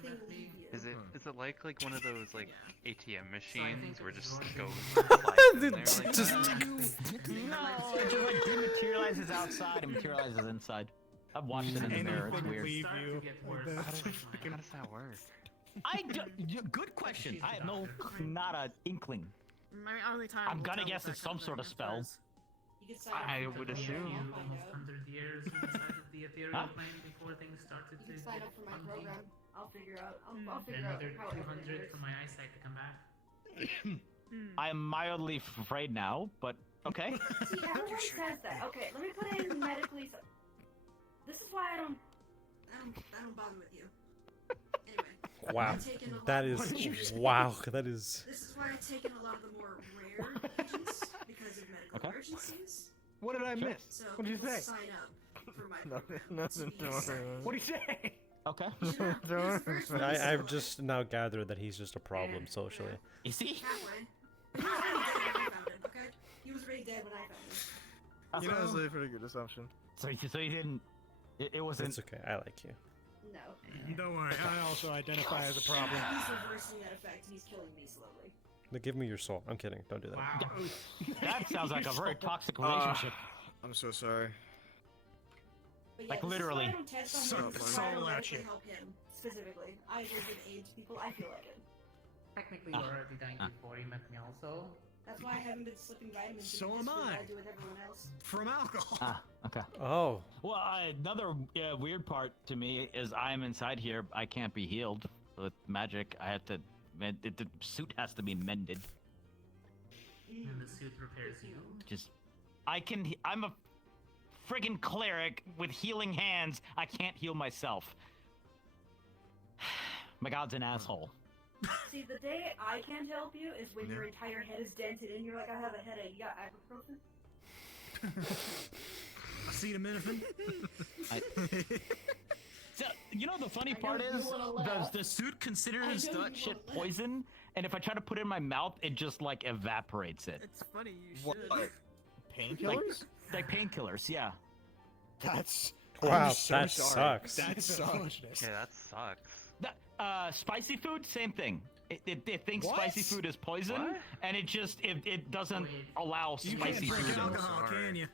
Is it like one of those like ATM machines where it just it's goes absorbed in there like Just- that? No, it just like dematerializes outside and materializes inside. I've watched it in the mirror. It's weird. Leave start you. to get worse. Like How that. does that work? Good question. I have not a inkling. Only time I'm will gonna tell guess what it's some that sort of spell. You can sign up I for would my assume. program, I'll find Almost out. 100 years inside of the ethereal Huh? plane before things started You to can sign up for my funky. program. I'll figure out. I'll And figure out another how everything 200 works. for my eyesight to come back. I am mildly afraid now, but okay. See, everyone says that. Okay, let me put in medically. This is why I don't bother with you. Anyway. Wow. I've taken a lot That more- is wow. That is. This is why I've taken a lot of the more rare agents because of medical Okay. emergencies. What did I miss? So What did you people say? sign up for my Nothing. program. Nothing. to be Don't assigned. worry. What did you say? Okay. You know, he was very funny I've someone. just now gathered that he's just a problem socially. Is he? That way. He was already dead when I found him, okay? He was already dead when I found him. You know, that's a pretty good assumption. So you didn't. It wasn't. It's okay. I like you. No. Don't worry, I also identify as a problem. He's reversing that effect and he's killing me slowly. Now give me your soul. I'm kidding. Don't do that. Wow. That sounds like a very toxic relationship. I'm so sorry. But yeah, Like, this is literally. why I don't test on him. This is why I don't Soul at medically you. help him specifically. I just give aid to people. I feel like it. Technically, you already dying before you met me also. That's why I haven't been slipping vitamins. So and am just do what I. I do with everyone else. From alcohol. Okay. Oh. Well, another weird part to me is I'm inside here. I can't be healed with magic. I have to. The suit has to be mended. And the suit repairs you. I'm a friggin' cleric with healing hands. I can't heal myself. My god's an asshole. See, the day I can't help you is when your entire head is dented and you're like, I have a headache. You got ibuprofen? Acetaminophen. So, you know the funny part is the suit considers that shit poison, and if I try to put it in my mouth, it just like evaporates it. It's funny, you What? should. Painkillers? Like painkillers, yeah. That's. Wow, I'm so that sorry. sucks. That sucks. Okay, that sucks. Spicy food, same thing. It thinks What? spicy food is poison, What? and it doesn't allow You spicy can't drink food. alcohol, can you?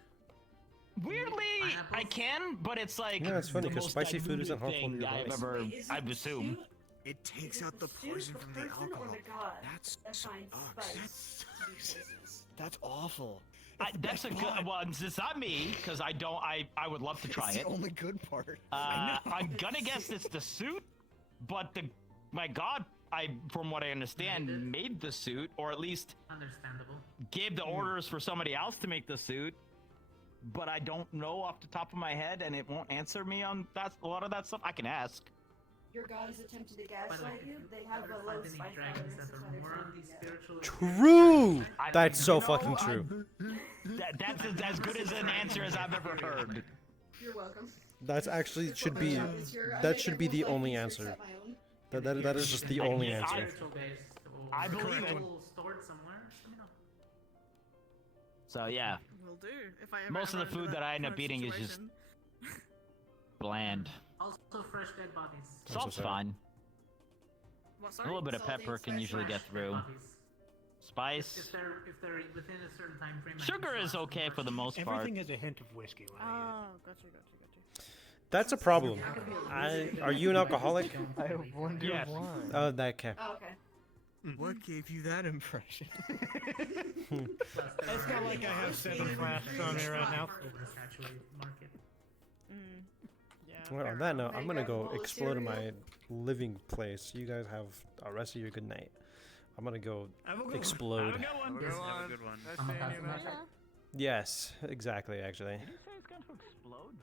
Weirdly, I can, but it's like Yeah, it's funny the 'cause most spicy food isn't diluted harmful to thing your I've body. ever, Wait, is I it assume. suit- It takes is out it the suit, poison from the person, alcohol. Or the god That's that finds sucks. spice to be poisonous? That's awful. That's a good. Well, it's not me because I don't. I would love to try It's it. the only good part. I'm gonna guess it's the suit, but my god, from what I understand, made the suit, or at least Understandable. gave the orders for somebody else to make the suit. But I don't know off the top of my head, and it won't answer me on a lot of that stuff. I can ask. Your god has attempted to By the way, gaslight if you. you They have ever a low find any spice dragons tolerance. that That's are why they're more so on the easy. spiritual True. I- That's so you know, fucking I- true. That's as good as an answer as I've ever heard. You're welcome. That's actually should be. It's your- I That make should be the everyone's only life answer. easier except my own. That is just the only I- answer. Spiritual based, or I believe it. stored somewhere. Just let me know. So yeah, Will do. If I ever most of the run into food that I end kind up of eating is just situation. bland. Also, fresh dead bodies. so Salt's sorry. fine. What, A sorry? little bit of Salty, pepper can spicy. usually get Fresh through. dead bodies. Spice. If they're within a certain time frame. I Sugar can is slap okay them for the first. most part. Everything has a hint of whiskey when I eat Oh, gotcha. That's a problem. Are you an alcoholic? I wonder why. Oh, that can. Oh, okay. What gave you that impression? It's not like I have 7 flashes on me right now. Well, on that note, I'm gonna go explore to my living place. You guys have the rest of your good night. I'm gonna go explode. Have a good one. Nice seeing you, man. Yes, exactly. Actually. Did you say it's going to explode?